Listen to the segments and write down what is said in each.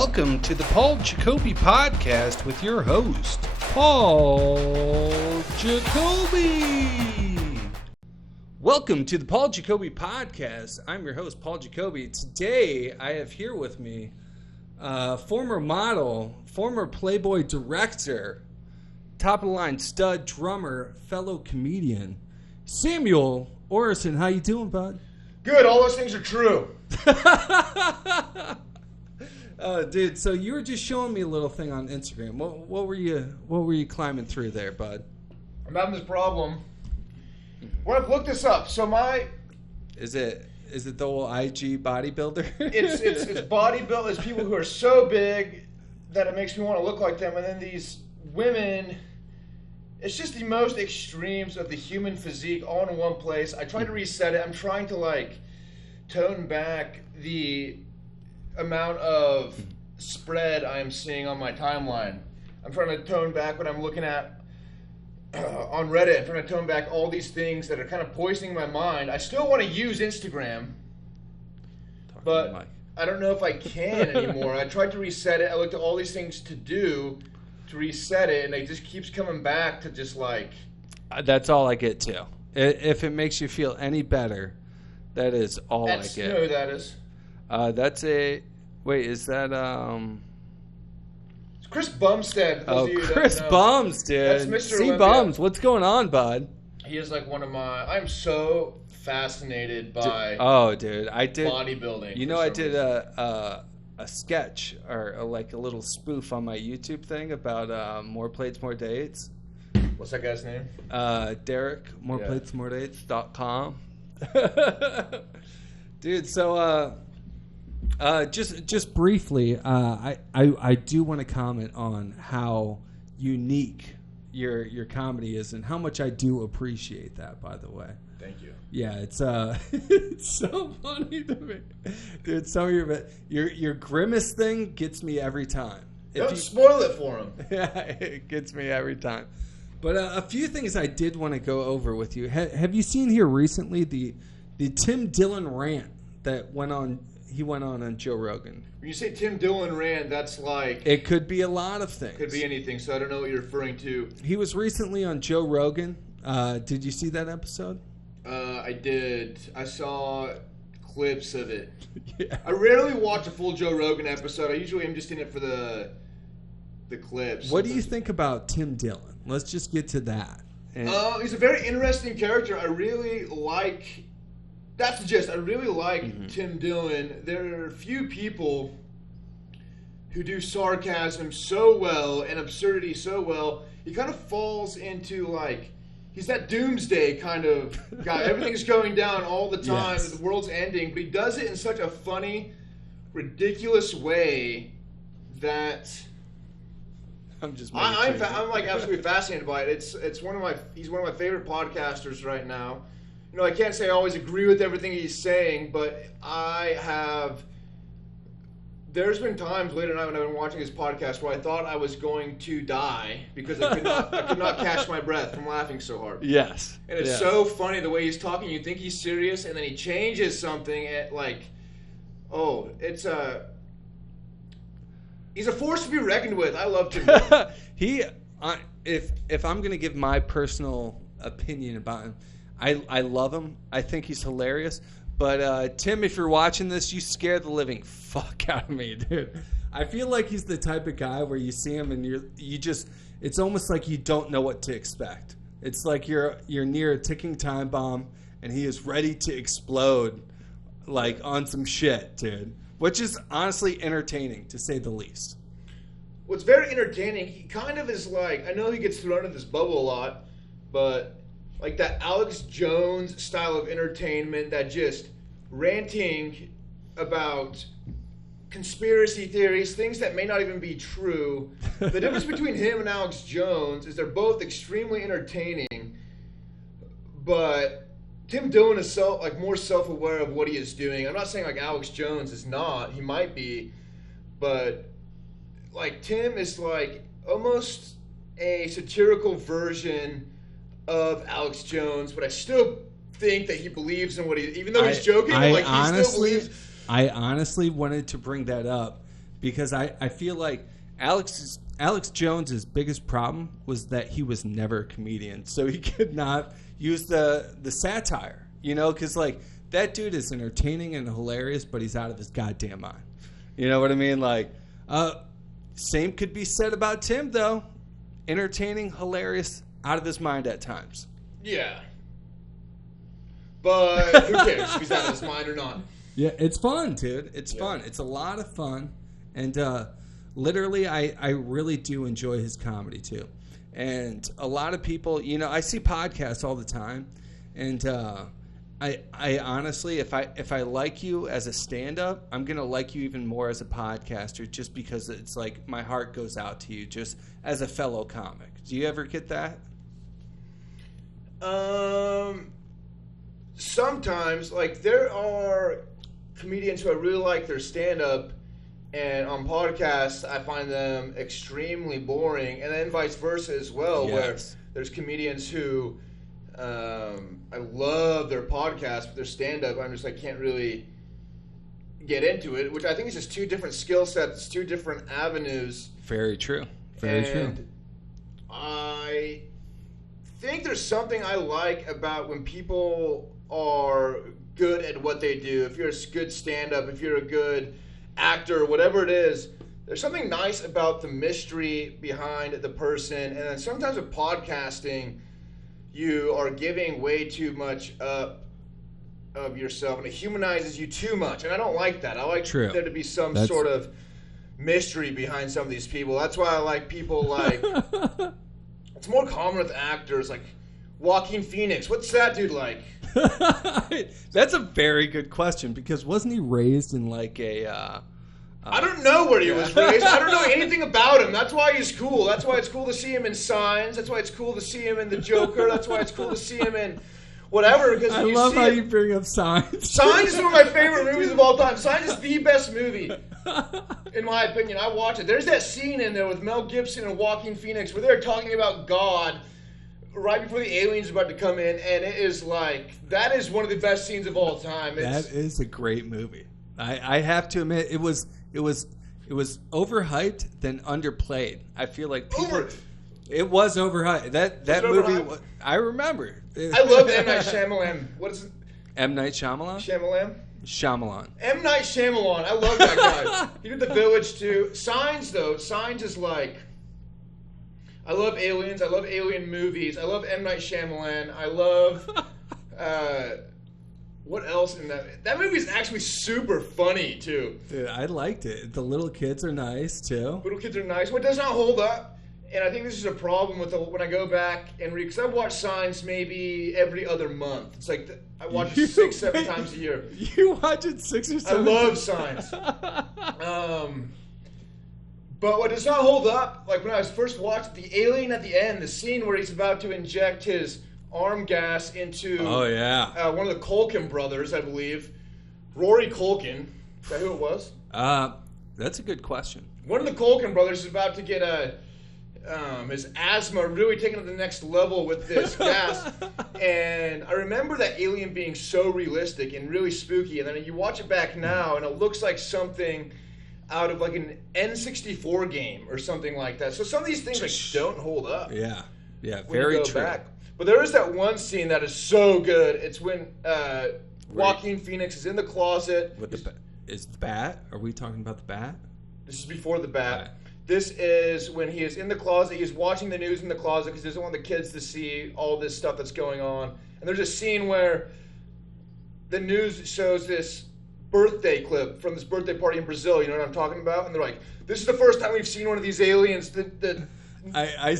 Welcome to the Paul Jacoby podcast with your host, Paul Jacoby. Welcome to the Paul Jacoby podcast. I'm your host, Paul Jacoby. Today, I have here with me former model, former Playboy director, top-of-the-line stud drummer, fellow comedian, Samuel Orson. How you doing, bud? Good. All those things are true. Dude, so you were just showing me a little thing on Instagram. What were you climbing through there, bud? I'm having this problem. Well, I've looked this up. So Is it the old IG bodybuilder? it's bodybuilders. It's people who are so big that it makes me want to look like them, and then these women. It's just the most extremes of the human physique all in one place. I tried to reset it. I'm trying to tone back the amount of spread I am seeing on my timeline. I'm trying to tone back what I'm looking at on Reddit. I'm trying to tone back all these things that are kind of poisoning my mind. I still want to use Instagram, but I don't know if I can anymore. I tried to reset it. I looked at all these things to do to reset it, and it just keeps coming back to just That's all I get to. If it makes you feel any better, that is all I get. You know who that is? That's a... Wait, is that... It's Chris Bumstead. Chris Bumstead. That's Mr. See, Bums, what's going on, bud? He is one of my... I'm so fascinated by dude, I did bodybuilding. You know, I did a sketch or a little spoof on my YouTube thing about More Plates, More Dates. What's that guy's name? Derek, moreplatesmoredates.com. Dude, so just briefly, I do want to comment on how unique your comedy is and how much I do appreciate that, by the way. Thank you. Yeah, it's so funny to me, dude. Some of your grimace thing gets me every time. Don't spoil it for him. Yeah, it gets me every time. But a few things I did want to go over with you. Have you seen here recently the Tim Dillon rant that went on? He went on Joe Rogan. When you say Tim Dillon rant, that's it could be a lot of things. Could be anything. So I don't know what you're referring to. He was recently on Joe Rogan. Did you see that episode? I did. I saw clips of it. Yeah. I rarely watch a full Joe Rogan episode. I usually am just in it for the clips. What do you think about Tim Dillon? Let's just get to that. He's a very interesting character. I really like... That's the gist. I really like Tim Dillon. There are few people who do sarcasm so well and absurdity so well. He kind of falls into he's that doomsday kind of guy. Everything's going down all the time. Yes. The world's ending. But he does it in such a funny, ridiculous way that I'm absolutely fascinated by it. He's one of my favorite podcasters right now. You know, I can't say I always agree with everything he's saying, but there's been times late at night when I've been watching his podcast where I thought I was going to die because I could not catch my breath from laughing so hard. Yes. And it's so funny the way he's talking. You think he's serious, and then he changes something at he's a force to be reckoned with. I love Tim. If I'm going to give my personal opinion about him, I love him. I think he's hilarious. But Tim, if you're watching this, you scare the living fuck out of me, dude. I feel like he's the type of guy where you see him and it's almost like you don't know what to expect. It's like you're near a ticking time bomb and he is ready to explode on some shit, dude. Which is honestly entertaining, to say the least. What's very entertaining, he kind of is I know he gets thrown in this bubble a lot, but that Alex Jones style of entertainment, that just ranting about conspiracy theories, things that may not even be true. The difference between him and Alex Jones is they're both extremely entertaining, but Tim Dillon is more self-aware of what he is doing. I'm not saying Alex Jones is not. He might be, but Tim is almost a satirical version of Alex Jones, but I still think that he believes in what even though he's joking, he still believes. I honestly wanted to bring that up because I feel like Alex Jones's biggest problem was that he was never a comedian, so he could not use the satire, you know, because like that dude is entertaining and hilarious, but he's out of his goddamn mind. You know what I mean? Like, same could be said about Tim though, entertaining, hilarious, out of his mind at times. Yeah. But who cares if he's out of his mind or not? Yeah, it's fun, dude. It's fun. It's a lot of fun. And literally, I really do enjoy his comedy, too. And a lot of people, you know, I see podcasts all the time. And I honestly, if I like you as a stand-up, I'm going to like you even more as a podcaster just because it's like my heart goes out to you just as a fellow comic. Do you ever get that? Sometimes, like, there are comedians who I really like their stand-up, and on podcasts I find them extremely boring, and then vice versa as well, where there's comedians who I love their podcast, but their stand-up I'm just like can't really get into it, which I think is just two different skill sets, two different avenues. Very true. Very true. I think there's something I like about when people are good at what they do. If you're a good stand-up, if you're a good actor, whatever it is, there's something nice about the mystery behind the person. And then sometimes with podcasting, you are giving way too much up of yourself, and it humanizes you too much. And I don't like that. I like there to be some sort of mystery behind some of these people. That's why I like people like... It's more common with actors, like Joaquin Phoenix. What's that dude like? That's a very good question, because wasn't he raised in like a... I don't know where he was raised. I don't know anything about him. That's why he's cool. That's why it's cool to see him in Signs. That's why it's cool to see him in The Joker. That's why it's cool to see him in whatever. Because I love how you bring up Signs. Signs is one of my favorite movies of all time. Signs is the best movie, in my opinion. I watch it. There's that scene in there with Mel Gibson and Joaquin Phoenix where they're talking about God right before the aliens are about to come in, and it is like, that is one of the best scenes of all time. That is a great movie. I have to admit, it was overhyped then underplayed. I feel like people... It was overhyped. That movie, I remember. I love M. Night Shyamalan. What is it? M. Night Shyamalan? Shyamalan. M. Night Shyamalan. I love that guy. He did The Village too. Signs, though. Signs is like... I love aliens. I love alien movies. I love M. Night Shyamalan. I love... what else in that? That movie is actually super funny, too. Dude, I liked it. The little kids are nice, too. Little kids are nice. What does not hold up, and I think this is a problem with when I go back and read, because I watch Signs maybe every other month. It's like I watch it 6-7 times a year. You watch it 6 or 7 I love Signs. But what does not hold up, like when I was first watching the alien at the end, the scene where he's about to inject his arm gas into one of the Culkin brothers, I believe. Rory Culkin. Is that who it was? That's a good question. One of the Culkin brothers is about to get his asthma really taken to the next level with this gas. And I remember that alien being so realistic and really spooky. And then you watch it back now, and it looks like something out of like an N64 game or something like that. So some of these things like don't hold up. Yeah, very true. Back. But there is that one scene that is so good. It's when Joaquin Phoenix is in the closet. Is the bat? Are we talking about the bat? This is before the bat. This is when he is in the closet. He's watching the news in the closet because he doesn't want the kids to see all this stuff that's going on. And there's a scene where the news shows this birthday clip from this birthday party in Brazil. You know what I'm talking about? And they're like, this is the first time we've seen one of these aliens that I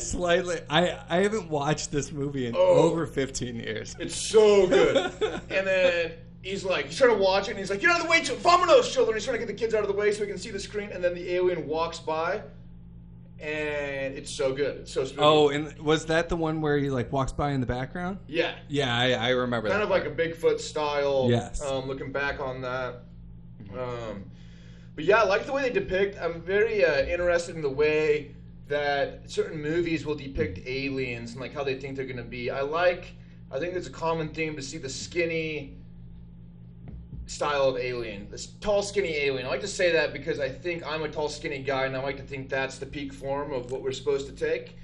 haven't watched this movie in over 15 years. It's so good. And then he's trying to watch it, and he's like, get out of the way, vamonos, children. He's trying to get the kids out of the way so he can see the screen, and then the alien walks by, and it's so good. It's so spooky. Oh, and was that the one where he walks by in the background? Yeah. Yeah, I remember kind that. Kind of like a Bigfoot style. Yes. Looking back on that. But yeah, I like the way they depict. I'm very interested in the way that certain movies will depict aliens and how they think they're going to be. I think it's a common theme to see the skinny style of alien, this tall, skinny alien. I like to say that because I think I'm a tall, skinny guy, and I like to think that's the peak form of what we're supposed to take.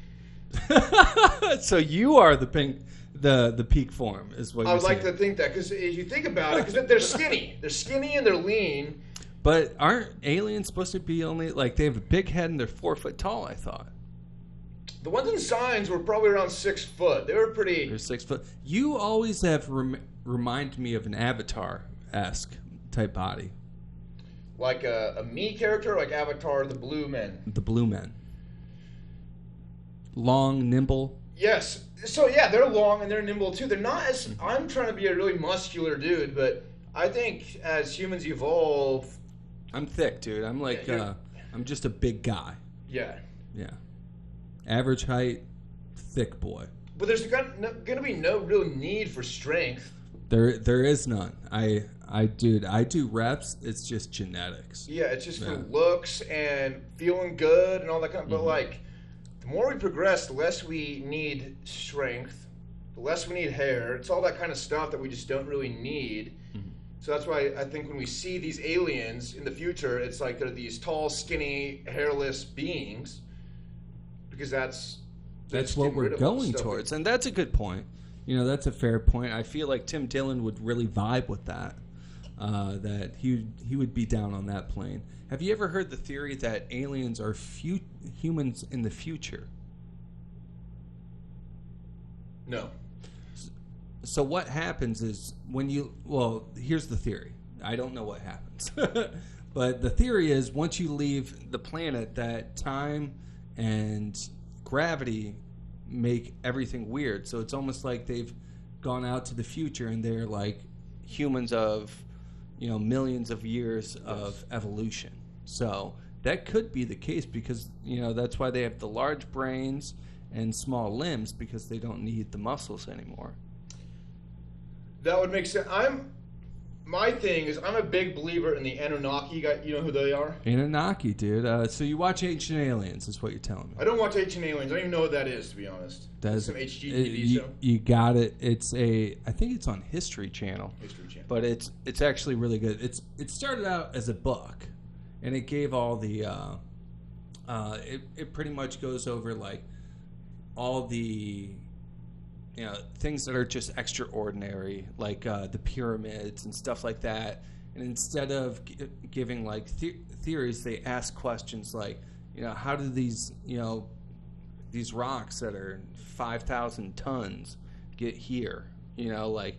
So you are the peak form, is what I you're would like saying. to think that, because if you think about it, because they're skinny. They're skinny and they're lean. But aren't aliens supposed to be only, like, they have a big head and they're 4 foot tall, I thought. The ones in Signs were probably around 6 foot. They were pretty... They're 6 foot. You always have remind me of an Avatar-esque type body. Like a me character, like Avatar, the Blue Men. The Blue Men. Long, nimble. Yes. So, yeah, they're long and they're nimble, too. They're not as... I'm trying to be a really muscular dude, but I think as humans evolve... I'm thick, dude. I'm like... I'm just a big guy. Yeah. Yeah. Average height, thick boy. But there's going to be no real need for strength. There is none. I do reps. It's just genetics. Yeah, it's just for looks and feeling good and all that kind of... But, like, the more we progress, the less we need strength, the less we need hair. It's all that kind of stuff that we just don't really need. So that's why I think when we see these aliens in the future, it's like they're these tall, skinny, hairless beings. Because that's what we're going towards. And that's a good point. You know, that's a fair point. I feel like Tim Dillon would really vibe with that. That he would be down on that plane. Have you ever heard the theory that aliens are humans in the future? No. So what happens is here's the theory. I don't know what happens. But the theory is once you leave the planet, that time and gravity make everything weird. So it's almost like they've gone out to the future and they're like humans of, millions of years of evolution. So that could be the case because, that's why they have the large brains and small limbs, because they don't need the muscles anymore. That would make sense. My thing is, I'm a big believer in the Anunnaki. You know who they are? Anunnaki, dude. So you watch Ancient Aliens, is what you're telling me. I don't watch Ancient Aliens. I don't even know what that is, to be honest. That's some HGTV show. You got it. I think it's on History Channel. History Channel. But it's actually really good. It started out as a book, and it gave all the... it pretty much goes over, like, all the... things that are just extraordinary, like the pyramids and stuff like that. And instead of giving like theories, they ask questions like, how do these rocks that are 5,000 tons get here? Like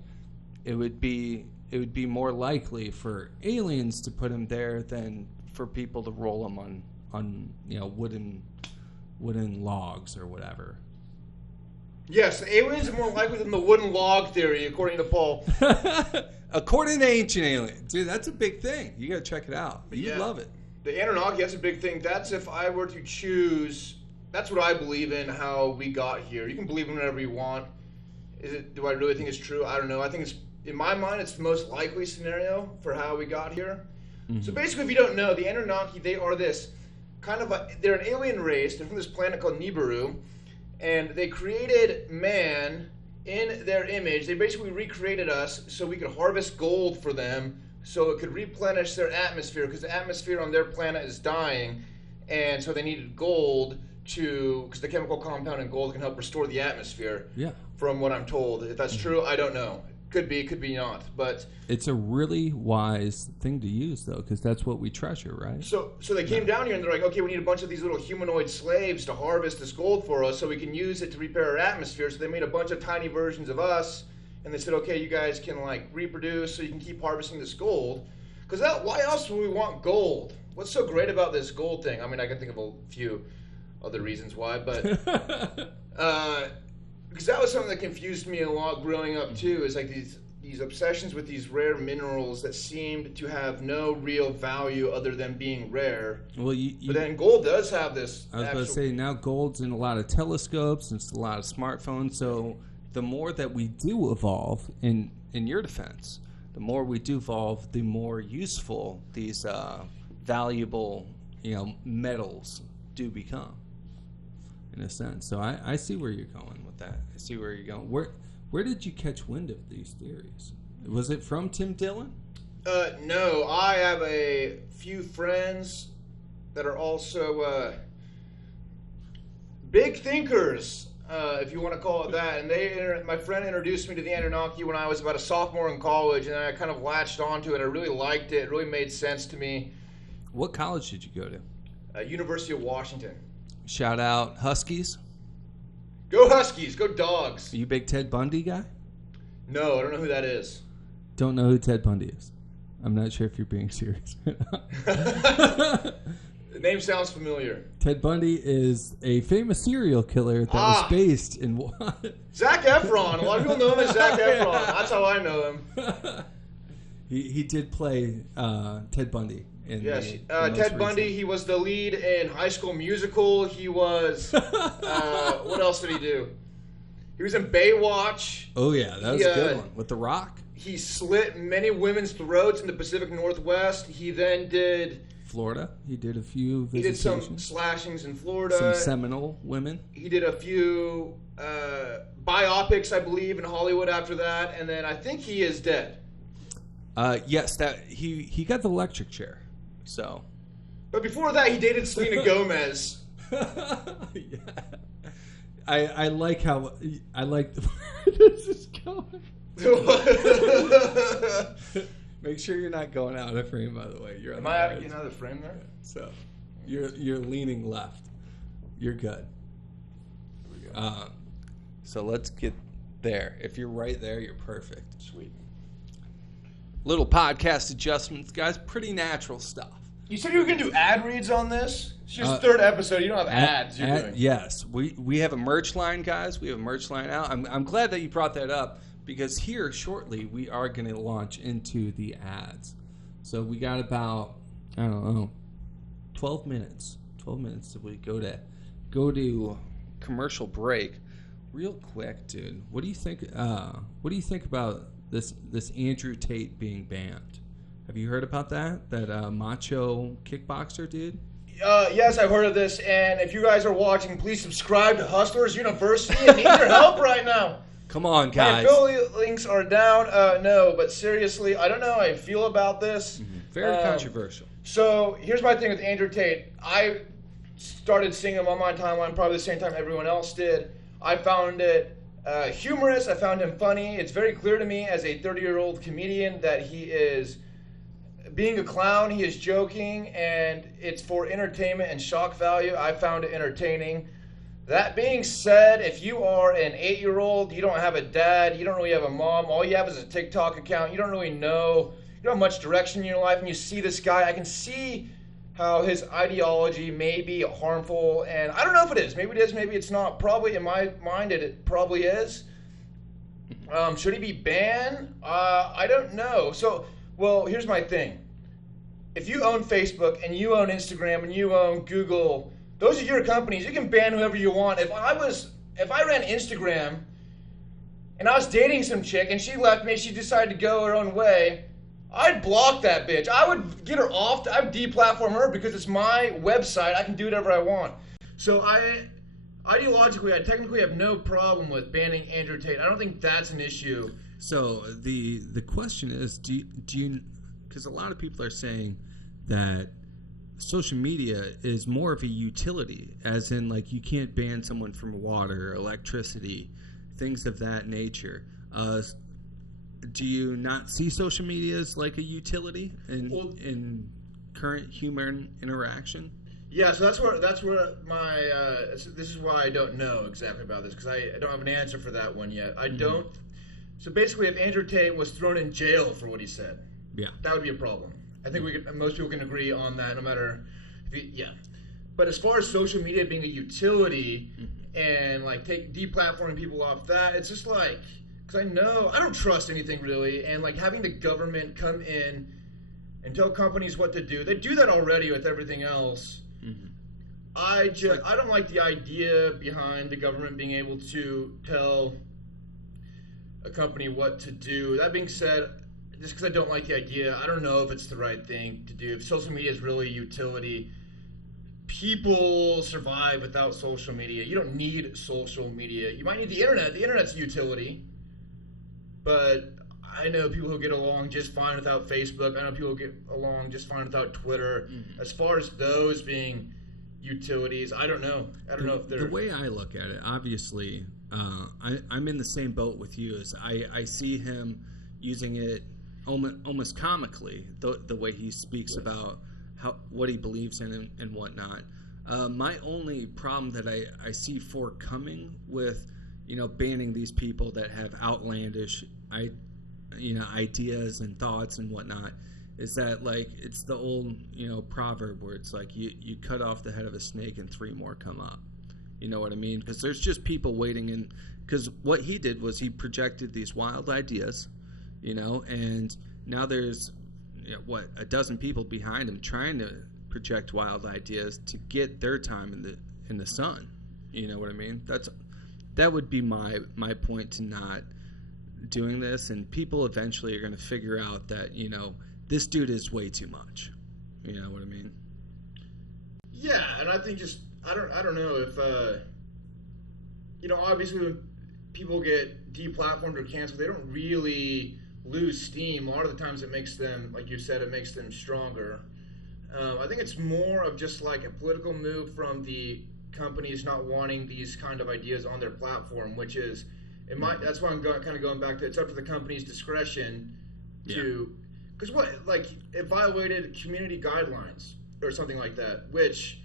it would be more likely for aliens to put them there than for people to roll them on wooden logs or whatever. Yes, the aliens are more likely than the wooden log theory, according to Paul. According to Ancient Aliens. Dude, that's a big thing. You got to check it out. You love it. The Anunnaki, that's a big thing. That's if I were to choose... That's what I believe in, how we got here. You can believe in whatever you want. Do I really think it's true? I don't know. I think it's... In my mind, it's the most likely scenario for how we got here. Mm-hmm. So basically, if you don't know, the Anunnaki, they are this kind of they're an alien race. They're from this planet called Nibiru. And they created man in their image. They basically recreated us so we could harvest gold for them so it could replenish their atmosphere, because the atmosphere on their planet is dying. And so they needed gold because the chemical compound in gold can help restore the atmosphere. Yeah. From what I'm told. If that's true, I don't know. Could be not. But it's a really wise thing to use, though, because that's what we treasure, right? So they came down here and they're like, okay, we need a bunch of these little humanoid slaves to harvest this gold for us so we can use it to repair our atmosphere. So they made a bunch of tiny versions of us, and they said, okay, you guys can like reproduce so you can keep harvesting this gold. Because why else would we want gold? What's so great about this gold thing? I mean, I can think of a few other reasons why, but because that was something that confused me a lot growing up too, is like these obsessions with these rare minerals that seemed to have no real value other than being rare. Well, but then gold does have this. I was about to say, now gold's in a lot of telescopes and it's a lot of smartphones. So the more that we do evolve, in your defense, the more we do evolve, the more useful these valuable metals do become, in a sense. So I see where you're going with that. I see where you're going. Where did you catch wind of these theories? Was it from Tim Dillon? No, I have a few friends that are also big thinkers, if you want to call it that. And my friend introduced me to the Anunnaki when I was about a sophomore in college, and I kind of latched onto it. I really liked it. It really made sense to me. What college did you go to? University of Washington. Shout out Huskies. Go Huskies. Go Dogs. Are you a big Ted Bundy guy? No, I don't know who that is. Don't know who Ted Bundy is. I'm not sure if you're being serious. The name sounds familiar. Ted Bundy is a famous serial killer that was based in what? Zac Efron. A lot of people know him as Zac Efron. That's how I know him. He did play Ted Bundy. Yes, Ted Bundy. He was the lead in High School Musical. He was. What else did he do? He was in Baywatch. Oh yeah, that was a good one with The Rock. He slit many women's throats in the Pacific Northwest. He then did Florida. He did a few visitations. He did some slashings in Florida. Some Seminole women. He did a few biopics, I believe, in Hollywood after that, and then I think he is dead. Yes, that he got the electric chair. So, but before that, he dated Selena Gomez. Yeah. I like how this is going. Make sure you're not going out of frame. By the way, you're. Am I out of another frame there? So, you're leaning left. You're good. So let's get there. If you're right there, you're perfect. Sweet. Little podcast adjustments, guys. Pretty natural stuff. You said you were going to do ad reads on this? It's your third episode. You don't have ads you're doing. Yes. We have a merch line, guys. We have a merch line out. I'm glad that you brought that up because here shortly we are going to launch into the ads. So we got about, I don't know, 12 minutes. 12 minutes till we go to commercial break. Real quick, dude. What do you think about this Andrew Tate being banned? Have you heard about that? That macho kickboxer dude? Yes, I've heard of this. And if you guys are watching, please subscribe to Hustlers University. I need your help right now. Come on, guys. My affiliate links are down. No, but seriously, I don't know how I feel about this. Mm-hmm. Very controversial. So here's my thing with Andrew Tate. I started seeing him on my timeline probably the same time everyone else did. I found it humorous. I found him funny. It's very clear to me as a 30-year-old comedian that he is being a clown. He is joking, and it's for entertainment and shock value. I found it entertaining. That being said, if you are an 8-year-old, you don't have a dad, you don't really have a mom, all you have is a TikTok account, you don't really know, you don't have much direction in your life, and you see this guy, I can see how his ideology may be harmful, and I don't know if it is. Maybe it is, maybe it's not. Probably, in my mind, it probably is. Should he be banned? I don't know. So, well, here's my thing. If you own Facebook, and you own Instagram, and you own Google, those are your companies. You can ban whoever you want. If I ran Instagram, and I was dating some chick, and she left me, she decided to go her own way, I'd block that bitch. I would get her off. I would deplatform her because it's my website. I can do whatever I want. So ideologically, I technically have no problem with banning Andrew Tate. I don't think that's an issue. So the question is, do you? Because a lot of people are saying that social media is more of a utility, as in like you can't ban someone from water, electricity, things of that nature. Do you not see social media as like a utility in current human interaction? Yeah, so that's where my this is why I don't know exactly about this, because I don't have an answer for that one yet. I don't. So basically, if Andrew Tate was thrown in jail for what he said, that would be a problem. I think most people can agree on that, no matter But as far as social media being a utility and like deplatforming people off that, it's just like, because I don't trust anything really, and like having the government come in and tell companies what to do. They do that already with everything else. I don't like the idea behind the government being able to tell a company what to do. That being said, just because I don't like the idea, I don't know if it's the right thing to do. If social media is really a utility, people survive without social media. You don't need social media. You might need the internet. The internet's a utility. But I know people who get along just fine without Facebook. I know people who get along just fine without Twitter. As far as those being utilities, I don't know. I don't know if they're... The way I look at it, obviously, I'm in the same boat with you. As I see him using it almost comically, the way he speaks about what he believes in and whatnot. My only problem that I see forthcoming with, banning these people that have outlandish, ideas and thoughts and whatnot, is that, like, it's the old, proverb where it's like you cut off the head of a snake and 3 more come up. You know what I mean? Because there's just people waiting in. Because what he did was he projected these wild ideas, and now there's, a dozen people behind him trying to project wild ideas to get their time in the sun. You know what I mean? That would be my point to not doing this, and people eventually are going to figure out that, this dude is way too much. You know what I mean? Yeah, and I think I don't know if obviously when people get deplatformed or canceled, they don't really lose steam. A lot of the times it makes them, like you said, it makes them stronger. I think it's more of just like a political move from the companies not wanting these kind of ideas on their platform, which is, that's why I'm kind of going back to, it's up to the company's discretion to, because it violated community guidelines or something like that, which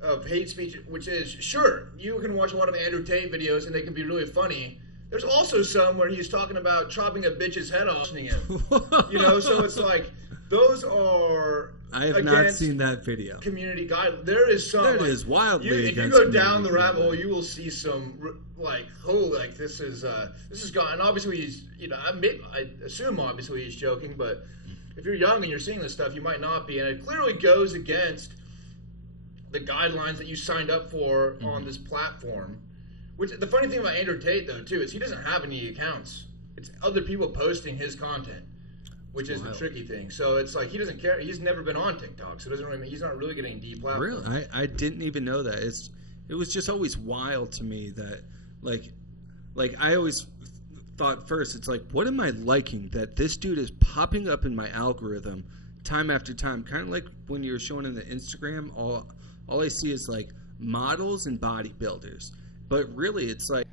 of hate speech, which is, sure, you can watch a lot of Andrew Tate videos and they can be really funny. There's also some where he's talking about chopping a bitch's head off, so it's like, those are... I have not seen that video. Community guide. There is some. There is wildly. If you go down the rabbit hole, you will see some this is gone. And obviously he's, I assume obviously he's joking, but if you're young and you're seeing this stuff, you might not be, and it clearly goes against the guidelines that you signed up for on this platform. Which the funny thing about Andrew Tate though too is he doesn't have any accounts. It's other people posting his content, which is the tricky thing. So it's like he doesn't care. He's never been on TikTok, so it doesn't really. He's not really getting deplatformed. Really, I didn't even know that. It was just always wild to me that like I always thought first, it's like, what am I liking that this dude is popping up in my algorithm time after time? Kind of like when you were showing in the Instagram, all I see is like models and bodybuilders. But really, it's like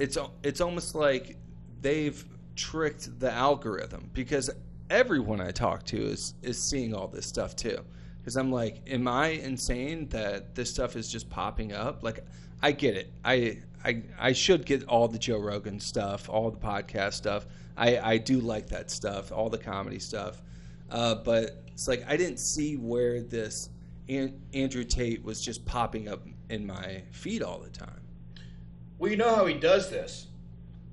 it's almost like they've tricked the algorithm, because everyone I talk to is seeing all this stuff too. Because I'm like, am I insane that this stuff is just popping up? Like, I get it. I should get all the Joe Rogan stuff, all the podcast stuff. I do like that stuff, all the comedy stuff. But it's like I didn't see where this Andrew Tate was just popping up in my feed all the time. Well, you know how he does this.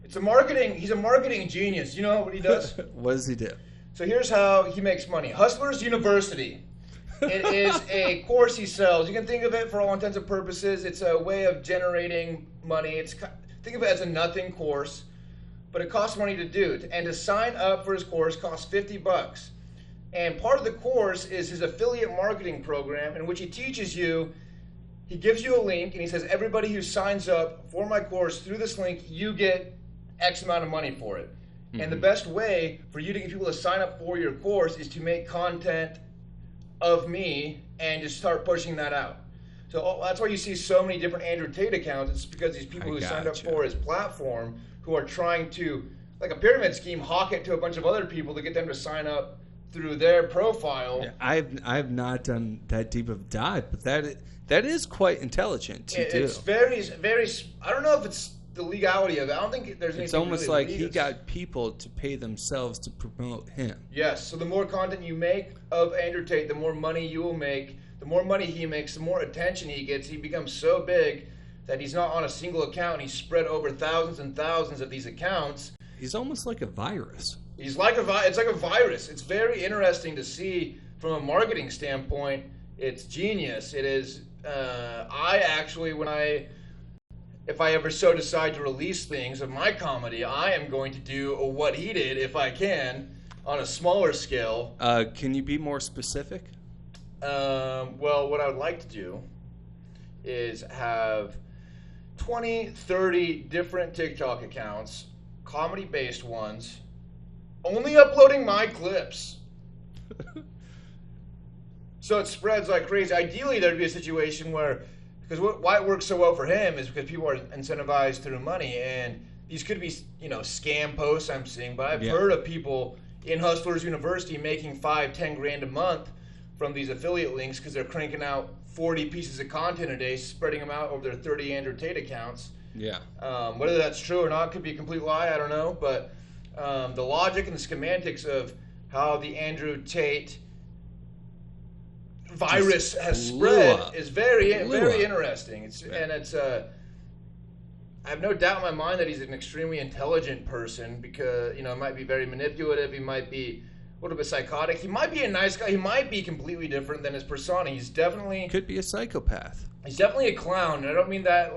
He's a marketing genius. You know what he does? What does he do? So here's how he makes money. Hustlers University. It is a course he sells. You can think of it for all intents and purposes. It's a way of generating money. Think of it as a nothing course, but it costs money to do. And to sign up for his course costs $50. And part of the course is his affiliate marketing program, in which he teaches you. He gives you a link, and he says, everybody who signs up for my course through this link, you get X amount of money for it. Mm-hmm. And the best way for you to get people to sign up for your course is to make content of me and just start pushing that out. So that's why you see so many different Andrew Tate accounts. It's because these people who signed up for his platform who are trying to, like a pyramid scheme, hawk it to a bunch of other people to get them to sign up through their profile. Yeah, I've not done that deep of a dive, but that is quite intelligent to do. It's very, very. I don't know if it's the legality of it. I don't think there's anything. It's almost really like he got people to pay themselves to promote him. Yes. So the more content you make of Andrew Tate, the more money you will make. The more money he makes, the more attention he gets. He becomes so big that he's not on a single account. He's spread over thousands and thousands of these accounts. He's almost like a virus. It's like a virus. It's very interesting to see from a marketing standpoint. It's genius. It is. I actually, if I ever so decide to release things of my comedy, I am going to do what he did, if I can, on a smaller scale. Can you be more specific? Well, what I would like to do is have 20, 30 different TikTok accounts, comedy-based ones, only uploading my clips. So it spreads like crazy. Ideally, there'd be a situation where, because why it works so well for him is because people are incentivized through money, and these could be, scam posts I'm seeing, but I've heard of people in Hustlers University making $5-10 grand a month from these affiliate links because they're cranking out 40 pieces of content a day, spreading them out over their 30 Andrew Tate accounts. Yeah. Whether that's true or not could be a complete lie. I don't know, but the logic and the schematics of how the Andrew Tate virus has spread is very interesting. I have no doubt in my mind that he's an extremely intelligent person because, it might be very manipulative. He might be a little bit psychotic. He might be a nice guy. He might be completely different than his persona. He's definitely... Could be a psychopath. He's definitely a clown. And I don't mean that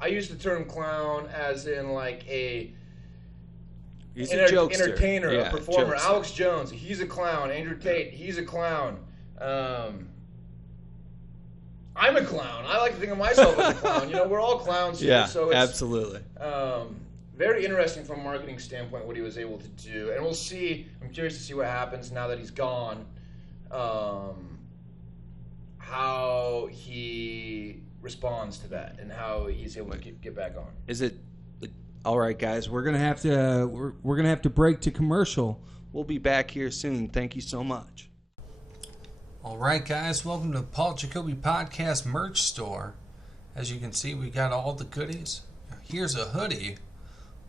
I use the term clown as in he's a jokester. Entertainer, a performer. Jokester. Alex Jones, he's a clown. Andrew Tate, he's a clown. I'm a clown. I like to think of myself as a clown. We're all clowns here. Yeah, so it's, absolutely. Very interesting from a marketing standpoint what he was able to do. And we'll see. I'm curious to see what happens now that he's gone. How he responds to that and how he's able to get back on. Is it... All right, guys, we're gonna have to break to commercial. We'll be back here soon. Thank you so much. All right, guys, welcome to the Paul Jacoby Podcast merch store. As you can see, we got all the goodies. Here's a hoodie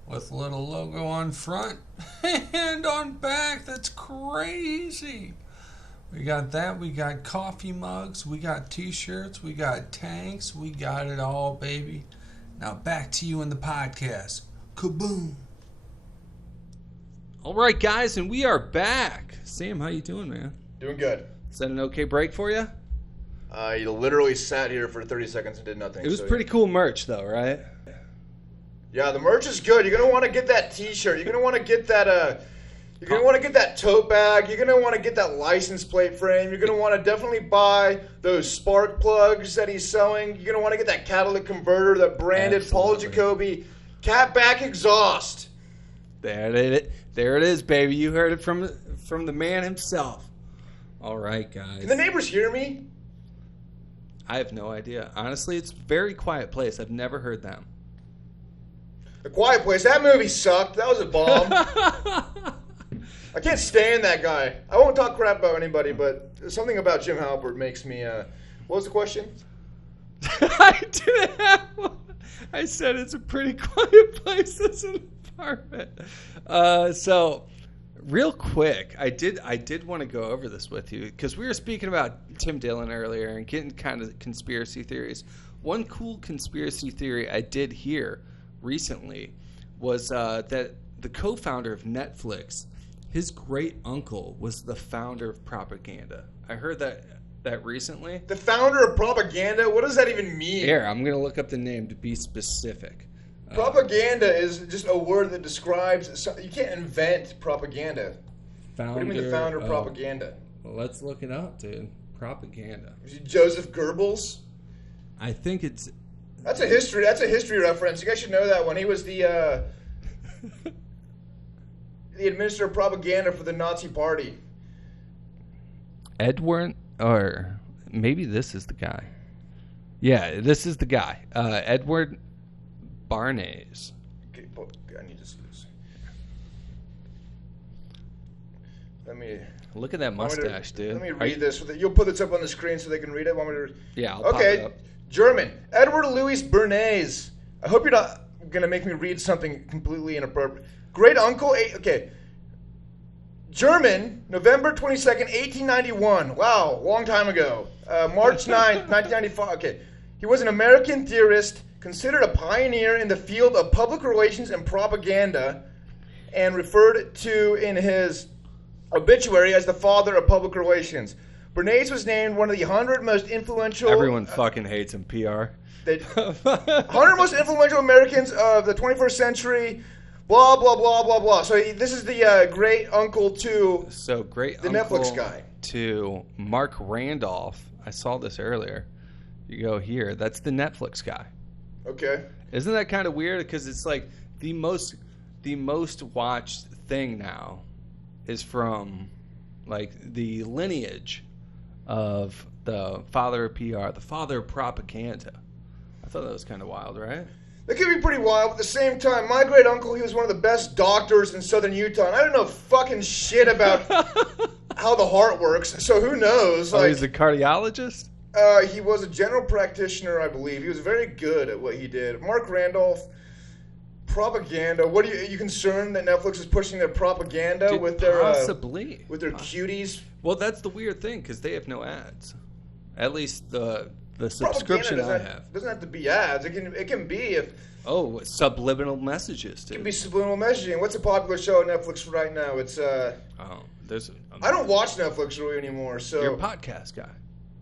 with a little logo on front and on back. That's crazy. We got that. We got coffee mugs. We got t-shirts. We got tanks. We got it all, baby. Now back to you in the podcast. Kaboom. All right, guys, and we are back. Sam, how you doing, man? Doing good. Is that an okay break for you? You literally sat here for 30 seconds and did nothing. It was pretty cool merch, though, right? Yeah, the merch is good. You're gonna want to get that T-shirt. You're gonna want to get that. You're gonna want to get that tote bag. You're gonna want to get that license plate frame. You're gonna want to definitely buy those spark plugs that he's selling. You're gonna want to get that catalytic converter, that branded Paul Jacoby catback exhaust. There it is, baby. You heard it from the man himself. All right, guys. Can the neighbors hear me? I have no idea. Honestly, it's a very quiet place. I've never heard them. A Quiet Place. That movie sucked. That was a bomb. I can't stand that guy. I won't talk crap about anybody, but something about Jim Halpert makes me... what was the question? I didn't have one. I said it's a pretty quiet place. It's an apartment. So... Real quick, I did want to go over this with you because we were speaking about Tim Dillon earlier and getting kind of conspiracy theories. One cool conspiracy theory I did hear recently was that the co-founder of Netflix, his great uncle was the founder of Propaganda. I heard that recently. The founder of Propaganda? What does that even mean? Here, I'm going to look up the name to be specific. Propaganda is just a word that describes... You can't invent propaganda. What do you mean the founder of propaganda? Well, let's look it up, dude. Propaganda. Is it Joseph Goebbels? I think it's... That's a history reference. You guys should know that one. He was the administrator of propaganda for the Nazi Party. Edward... Or maybe this is the guy. Yeah, this is the guy. Edward... Bernays. Okay, I need to see this. Let me look at that mustache, dude. Let me read this. You'll put this up on the screen so they can read it. Want me to? Yeah. I'll pop it up. German. Edward Louis Bernays. I hope you're not gonna make me read something completely inappropriate. Great uncle. Okay. German. November 22nd, 1891. Wow, long time ago. March 9th, 1995. Okay. He was an American theorist, considered a pioneer in the field of public relations and propaganda, and referred to in his obituary as the father of public relations. Bernays was named one of the 100 most influential... Everyone fucking hates him, PR. 100 most influential Americans of the 21st century, blah, blah, blah, blah, blah. So this is the great uncle to the Netflix guy. To Mark Randolph. I saw this earlier. You go here. That's the Netflix guy. Okay. Isn't that kind of weird? Because it's like the most watched thing now is from like the lineage of the father of PR, the father of propaganda. I thought that was kind of wild, right? That could be pretty wild, but at the same time, my great uncle, he was one of the best doctors in southern Utah, and I don't know fucking shit about how the heart works, so who knows? Like, he's a cardiologist? He was a general practitioner, I believe. He was very good at what he did. Mark Randolph, propaganda. What are you concerned that Netflix is pushing their propaganda with their possibly with their cuties? Well, that's the weird thing because they have no ads. At least the subscription I have doesn't have to be ads. It can be if subliminal messages. Dude. It can be subliminal messaging. What's a popular show on Netflix right now? It's I don't watch Netflix really anymore. So you're a podcast guy.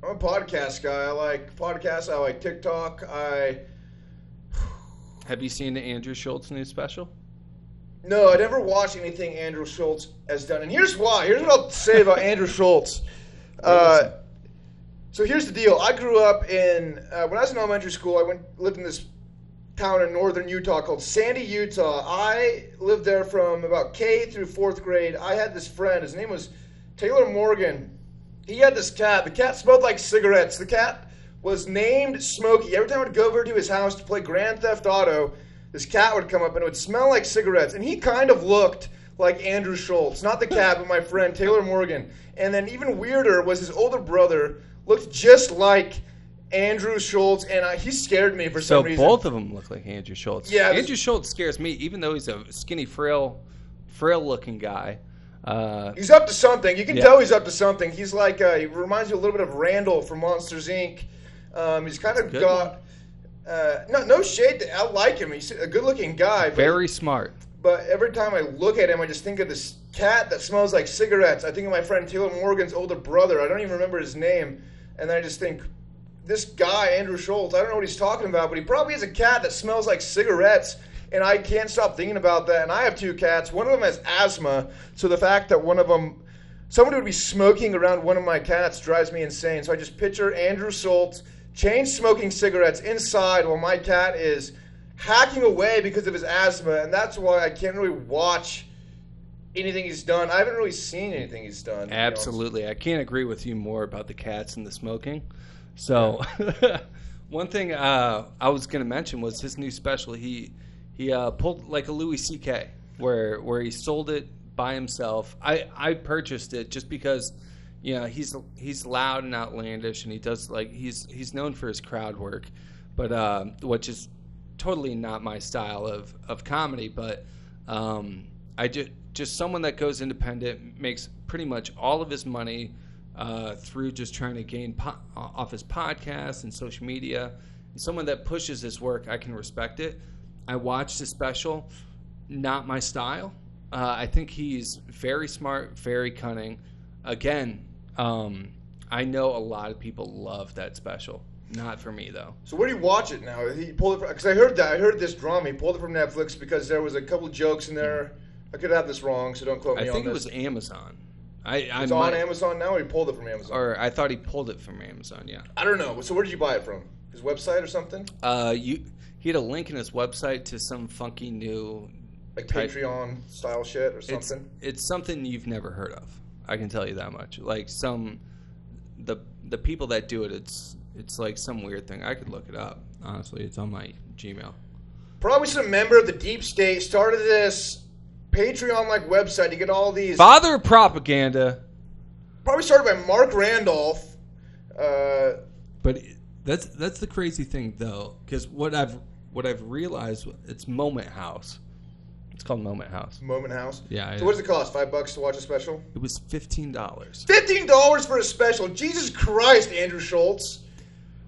I'm a podcast guy. I like podcasts. I like TikTok. Have you seen the Andrew Schulz new special? No, I never watched anything Andrew Schulz has done. And here's why. Here's what I'll say about Andrew Schulz. So here's the deal. I grew up in, when I was in elementary school, I lived in this town in northern Utah called Sandy, Utah. I lived there from about K through 4th grade. I had this friend. His name was Taylor Morgan. He had this cat. The cat smelled like cigarettes. The cat was named Smokey. Every time I would go over to his house to play Grand Theft Auto, this cat would come up and it would smell like cigarettes. And he kind of looked like Andrew Schulz. Not the cat, but my friend Taylor Morgan. And then even weirder was his older brother looked just like Andrew Schulz, and he scared me for some reason. So both of them look like Andrew Schulz. Yeah, Andrew Schulz scares me, even though he's a skinny, frail-looking guy. He's up to something. You can tell he's up to something. He's like, he reminds you a little bit of Randall from Monsters, Inc. He's kind of got, no shade. I like him. He's a good-looking guy. Very smart. But every time I look at him, I just think of this cat that smells like cigarettes. I think of my friend Taylor Morgan's older brother. I don't even remember his name. And then I just think, this guy, Andrew Schulz, I don't know what he's talking about, but he probably has a cat that smells like cigarettes. And I can't stop thinking about that. And I have 2 cats. One of them has asthma. So the fact that someone would be smoking around one of my cats drives me insane. So I just picture Andrew Schulz chain smoking cigarettes inside while my cat is hacking away because of his asthma. And that's why I can't really watch anything he's done. I haven't really seen anything he's done. Absolutely. I can't agree with you more about the cats and the smoking. So one thing I was going to mention was his new special. He pulled like a Louis C.K. where he sold it by himself. I purchased it just because, he's loud and outlandish, and he does he's known for his crowd work, but which is totally not my style of comedy. But I just someone that goes independent, makes pretty much all of his money through just trying to gain off his podcast and social media. And someone that pushes his work, I can respect it. I watched his special, not my style. I think he's very smart, very cunning. Again, I know a lot of people love that special. Not for me, though. So where do you watch it now? He pulled it because I heard this drama. He pulled it from Netflix because there was a couple jokes in there. I could have this wrong, so don't quote me on this. I think it was Amazon. It's on Amazon now, or he pulled it from Amazon? Or I thought he pulled it from Amazon, yeah. I don't know. So where did you buy it from? His website or something? He had a link in his website to some funky new... Like Patreon style shit or something? It's something you've never heard of. I can tell you that much. Like the people that do it, it's like some weird thing. I could look it up. Honestly, it's on my Gmail. Probably some member of the deep state started this Patreon-like website to get all these... Father of propaganda. Probably started by Mark Randolph. But that's the crazy thing, though, because what I've realized, it's Moment House. It's called Moment House. Moment House? Yeah. So what does it cost? $5 to watch a special? It was $15. $15 for a special? Jesus Christ, Andrew Schulz.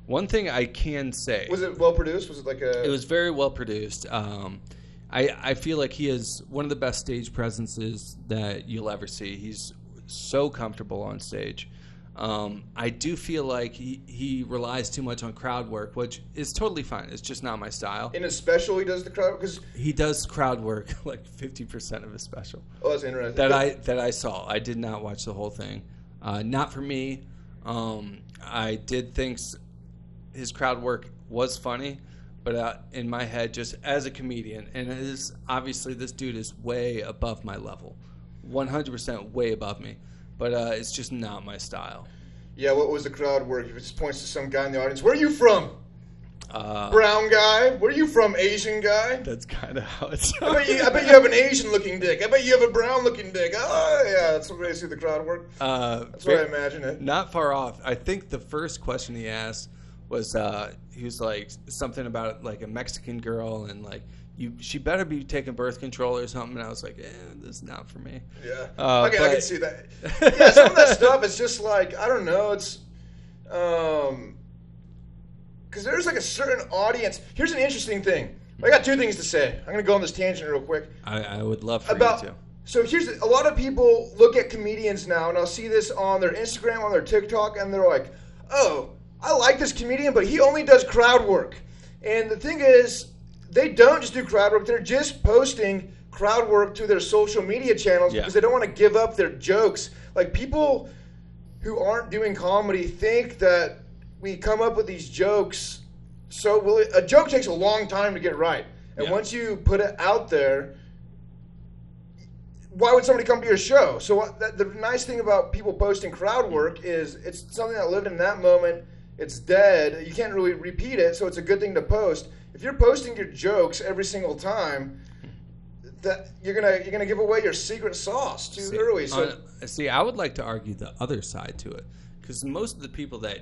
One thing I can say... Was it well produced? Was it like a... It was very well produced. I feel like he has one of the best stage presences that you'll ever see. He's so comfortable on stage. I do feel like he relies too much on crowd work, which is totally fine. It's just not my style. In his special, he does the crowd because he does crowd work like 50% of his special. Oh, that's interesting. That I saw. I did not watch the whole thing. Not for me. I did think his crowd work was funny, but in my head, just as a comedian, and it is obviously this dude is way above my level. 100% way above me, but it's just not my style. Yeah, what was the crowd work? If it just points to some guy in the audience, where are you from? Brown guy? Where are you from, Asian guy? That's kind of how it's. I bet you have an Asian-looking dick. I bet you have a brown-looking dick. Oh, yeah, that's the way I see the crowd work. That's what I imagine it. Not far off. I think the first question he asked was, he was like something about like a Mexican girl and like she better be taking birth control or something. And I was like, this is not for me. Yeah, I can see that. Yeah, some of that stuff is just like, I don't know. It's because there's like a certain audience. Here's an interesting thing. I got two things to say. I'm going to go on this tangent real quick. I would love for you to. So here's a lot of people look at comedians now, and I'll see this on their Instagram, on their TikTok, and they're like, oh, I like this comedian, but he only does crowd work. And the thing is, they don't just do crowd work. They're just posting crowd work to their social media channels because they don't want to give up their jokes. Like, people who aren't doing comedy think that we come up with these jokes. So a joke takes a long time to get right. And once you put it out there, why would somebody come to your show? So the nice thing about people posting crowd work is it's something that lived in that moment. It's dead. You can't really repeat it, so it's a good thing to post. If you're posting your jokes every single time, that you're gonna give away your secret sauce too early. So I would like to argue the other side to it, because most of the people that,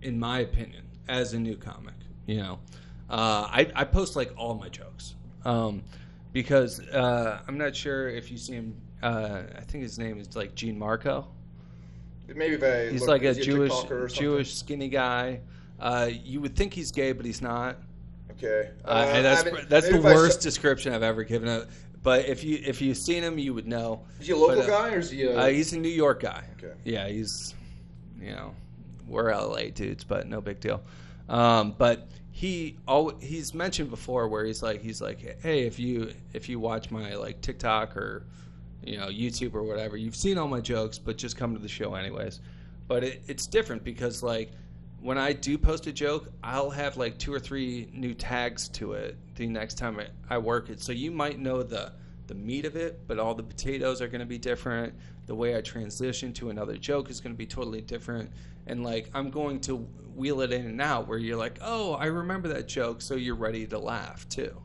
in my opinion, as a new comic, I post like all my jokes, because I'm not sure if you see him. I think his name is like Gianmarco. Maybe if he's like a Jewish skinny guy. You would think he's gay, but he's not. Okay. That's the worst description I've ever given it. But if you've seen him, you would know. Is he a local guy or is he? He's a New York guy. Okay. Yeah, he's, we're LA dudes, but no big deal. But he's mentioned before where he's like, hey, if you watch my like TikTok or YouTube or whatever, you've seen all my jokes, but just come to the show anyways. But it's different because like when I do post a joke, I'll have like 2 or 3 new tags to it the next time I work it. So you might know the meat of it, but all the potatoes are going to be different. The way I transition to another joke is going to be totally different. And like I'm going to wheel it in and out where you're like, oh, I remember that joke, so you're ready to laugh too.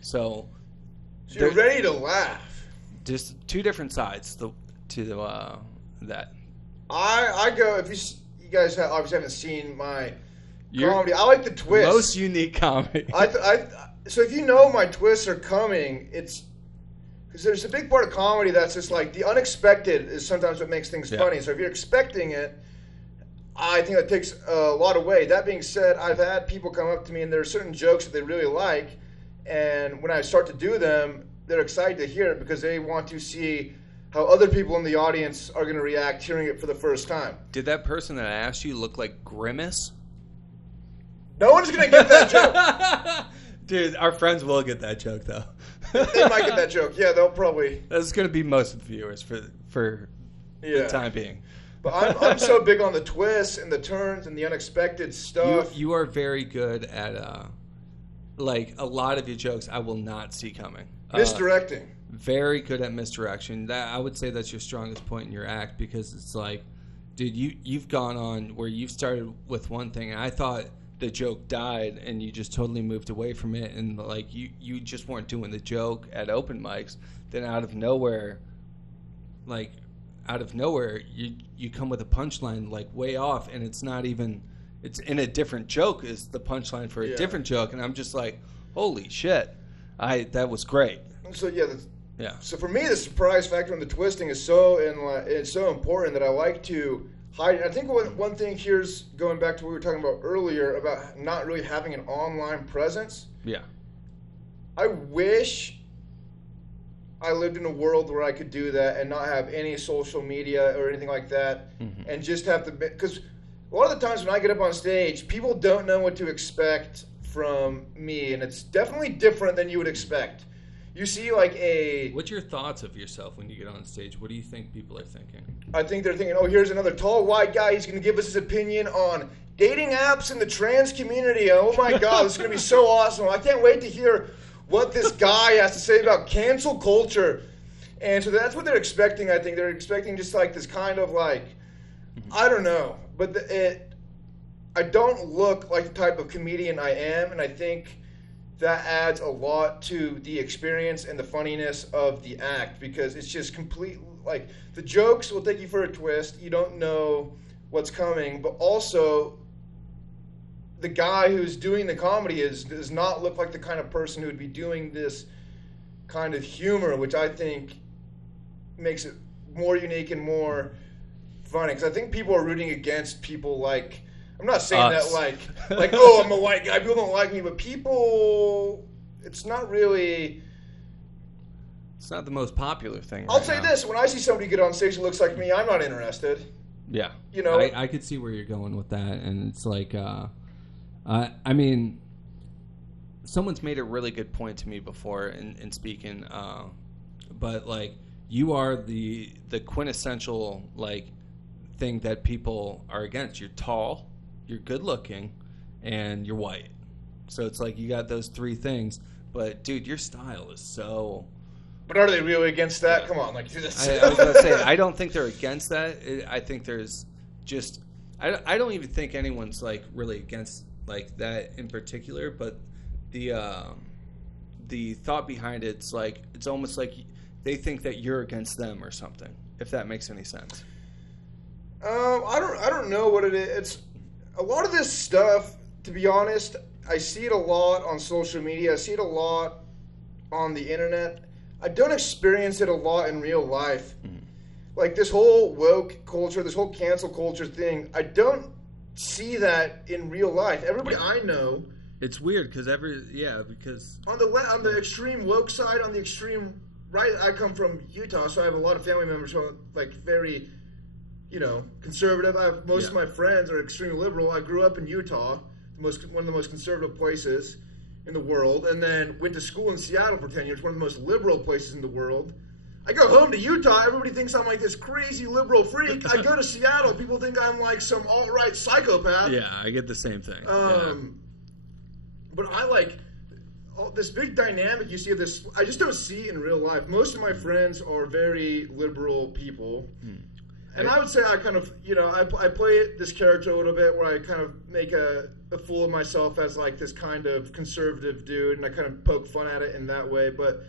So you're ready to laugh. Just 2 different sides to that. I go, if you guys obviously haven't seen my comedy, I like the twist. Most unique comedy. So if you know my twists are coming, it's because there's a big part of comedy that's just like the unexpected is sometimes what makes things funny. So if you're expecting it, I think that takes a lot away. That being said, I've had people come up to me and there are certain jokes that they really like, and when I start to do them, they're excited to hear it because they want to see how other people in the audience are going to react hearing it for the first time. Did that person that asked you look like Grimace? No one's going to get that joke. Dude, our friends will get that joke, though. They might get that joke. Yeah, they'll probably. That's going to be most of the viewers for the time being. But I'm so big on the twists and the turns and the unexpected stuff. You are very good at, like, a lot of your jokes I will not see coming. Misdirecting. Very good at misdirection. I would say that's your strongest point in your act because it's like, dude, you've gone on where you've started with one thing and I thought the joke died and you just totally moved away from it and like you just weren't doing the joke at open mics. Then out of nowhere you come with a punchline like way off and it's not even, it's in a different joke is the punchline for a different joke and I'm just like, holy shit, that was great. So so for me the surprise factor and the twisting is it's so important that I like to hide it. I think one thing here's going back to what we were talking about earlier about not really having an online presence. Yeah. I wish I lived in a world where I could do that and not have any social media or anything like that, and just have to, because a lot of the times when I get up on stage, people don't know what to expect from me, and it's definitely different than you would expect. You see like What's your thoughts of yourself when you get on stage? What do you think people are thinking? I think they're thinking, oh, here's another tall, white guy. He's going to give us his opinion on dating apps and the trans community. Oh, my God, this is going to be so awesome. I can't wait to hear what this guy has to say about cancel culture. And so that's what they're expecting, I think. They're expecting just like this kind of like, I don't know. But I don't look like the type of comedian I am. And I think that adds a lot to the experience and the funniness of the act. Because it's just complete, like, the jokes will take you for a twist. You don't know what's coming. But also, the guy who's doing the comedy does not look like the kind of person who would be doing this kind of humor, which I think makes it more unique and more funny. Because I think people are rooting against people like, I'm not saying that like oh, I'm a white guy, people don't like me, but people, it's not really. It's not the most popular thing. I'll say this: when I see somebody get on stage that looks like me, I'm not interested. Yeah, you know, I could see where you're going with that, and it's like, I mean, someone's made a really good point to me before in speaking, but like, you are the quintessential like thing that people are against. You're tall, you're good looking, and you're white. So it's like you got those three things. But dude, your style is so. But are they really against that? Yeah. Come on, like I was gonna say, I don't think they're against that. I think there's just I don't even think anyone's like really against like that in particular. But the thought behind it's like it's almost like they think that you're against them or something. If that makes any sense. I don't know what it is. It's a lot of this stuff. To be honest, I see it a lot on social media. I see it a lot on the internet. I don't experience it a lot in real life. Like this whole woke culture, this whole cancel culture thing, I don't see that in real life. Everybody I know. It's weird because because on the extreme woke side, on the extreme right, I come from Utah, so I have a lot of family members who are like very, conservative. Most of my friends are extremely liberal. I grew up in Utah, one of the most conservative places in the world, and then went to school in Seattle for 10 years, one of the most liberal places in the world. I go home to Utah, everybody thinks I'm like this crazy liberal freak. I go to Seattle, people think I'm like some alt-right psychopath. Yeah, I get the same thing. But I like this big dynamic you see of this. I just don't see it in real life. Most of my friends are very liberal people. And I would say I kind of, I play this character a little bit where I kind of make a fool of myself as like this kind of conservative dude, and I kind of poke fun at it in that way. But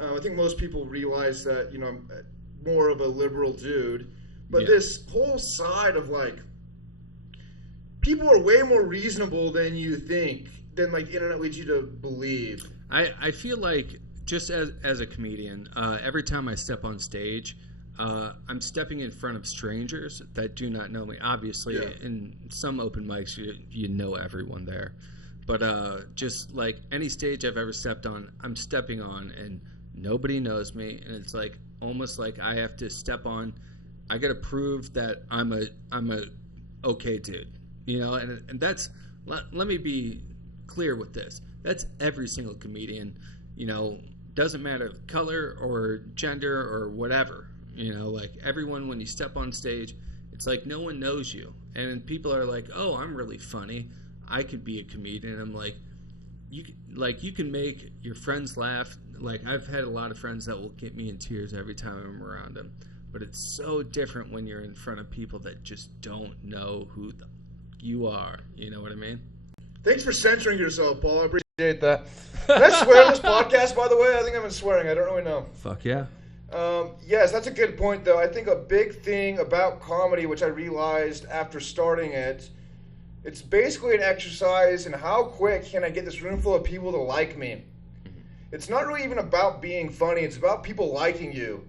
I think most people realize that, I'm more of a liberal dude. But this whole side of like, people are way more reasonable than you think, than like the internet leads you to believe. I feel like just as a comedian, every time I step on stage, I'm stepping in front of strangers that do not know me. Obviously, in some open mics, you know everyone there. But just like any stage I've ever stepped on, I'm stepping on and nobody knows me. And it's like almost like I have to step on. I got to prove that I'm a okay dude, And that's let me be clear with this. That's every single comedian. Doesn't matter color or gender or whatever. Like everyone, when you step on stage, it's like no one knows you. And people are like, oh, I'm really funny. I could be a comedian. I'm like, you can make your friends laugh. Like I've had a lot of friends that will get me in tears every time I'm around them. But it's so different when you're in front of people that just don't know who you are. You know what I mean? Thanks for censoring yourself, Paul. I appreciate that. Can I swear on this podcast, by the way? I think I've been swearing. I don't really know. Fuck yeah. Yes, that's a good point, though. I think a big thing about comedy, which I realized after starting it, it's basically an exercise in how quick can I get this room full of people to like me. It's not really even about being funny. It's about people liking you,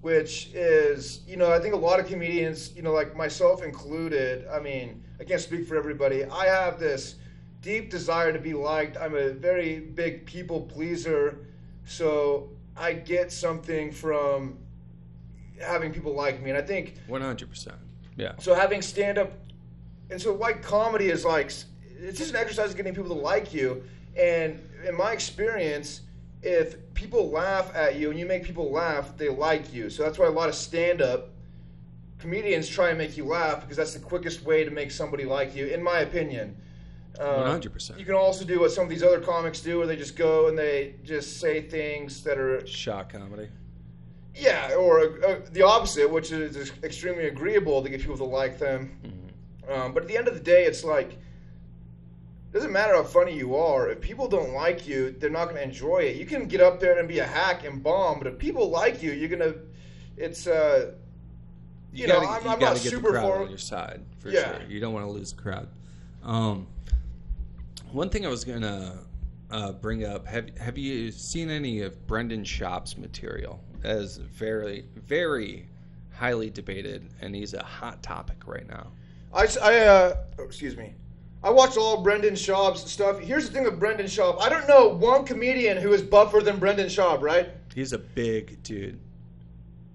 which is, I think a lot of comedians, like myself included, I mean, I can't speak for everybody. I have this deep desire to be liked. I'm a very big people pleaser, so I get something from having people like me, and I think 100%. Yeah. So having stand-up, and so like comedy is like, it's just an exercise of getting people to like you. And in my experience, if people laugh at you and you make people laugh, they like you. So that's why a lot of stand-up comedians try and make you laugh, because that's the quickest way to make somebody like you, in my opinion. 100%. You can also do what some of these other comics do, where they just go and they just say things that are shock comedy. Yeah, or the opposite, which is extremely agreeable to get people to like them. But at the end of the day, it's like, it doesn't matter how funny you are. If people don't like you, they're not going to enjoy it. You can get up there and be a hack and bomb, but if people like you, you're going to, it's, I'm not get super the crowd for on your side, for sure. You don't want to lose the crowd. One thing I was going to bring up, have you seen any of Brendan Schaub's material? As very, very highly debated, and he's a hot topic right now. Excuse me. I watched all of Brendan Schaub's stuff. Here's the thing with Brendan Schaub. I don't know one comedian who is buffer than Brendan Schaub, right? He's a big dude.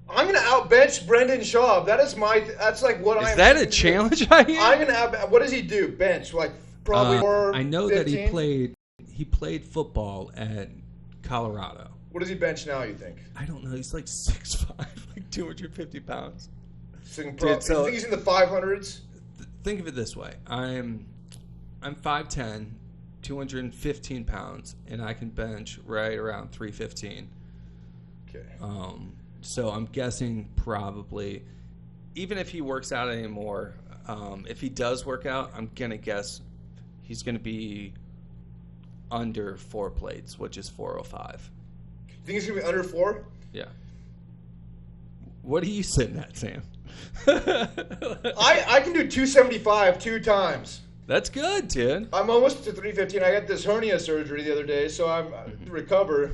I'm going to outbench Brendan Schaub. That's like what I'm... Is that a challenge I hear? I'm going to what does he do? Bench? Like probably I know 15? That he played football at Colorado. What does he bench now, you think? I don't know. He's like 6'5", like 250 pounds. Dude, so you think he's in the 500s? Think of it this way. I'm 5'10", 215 pounds, and I can bench right around 315. Okay. So I'm guessing probably, even if he works out anymore, if he does work out, I'm going to guess he's going to be under 4 plates, which is 405. You think he's going to be under 4? Yeah. What are you sitting at, Sam? I can do 275 2 times. That's good, dude. I'm almost to 315. I got this hernia surgery the other day, so I'm to recover.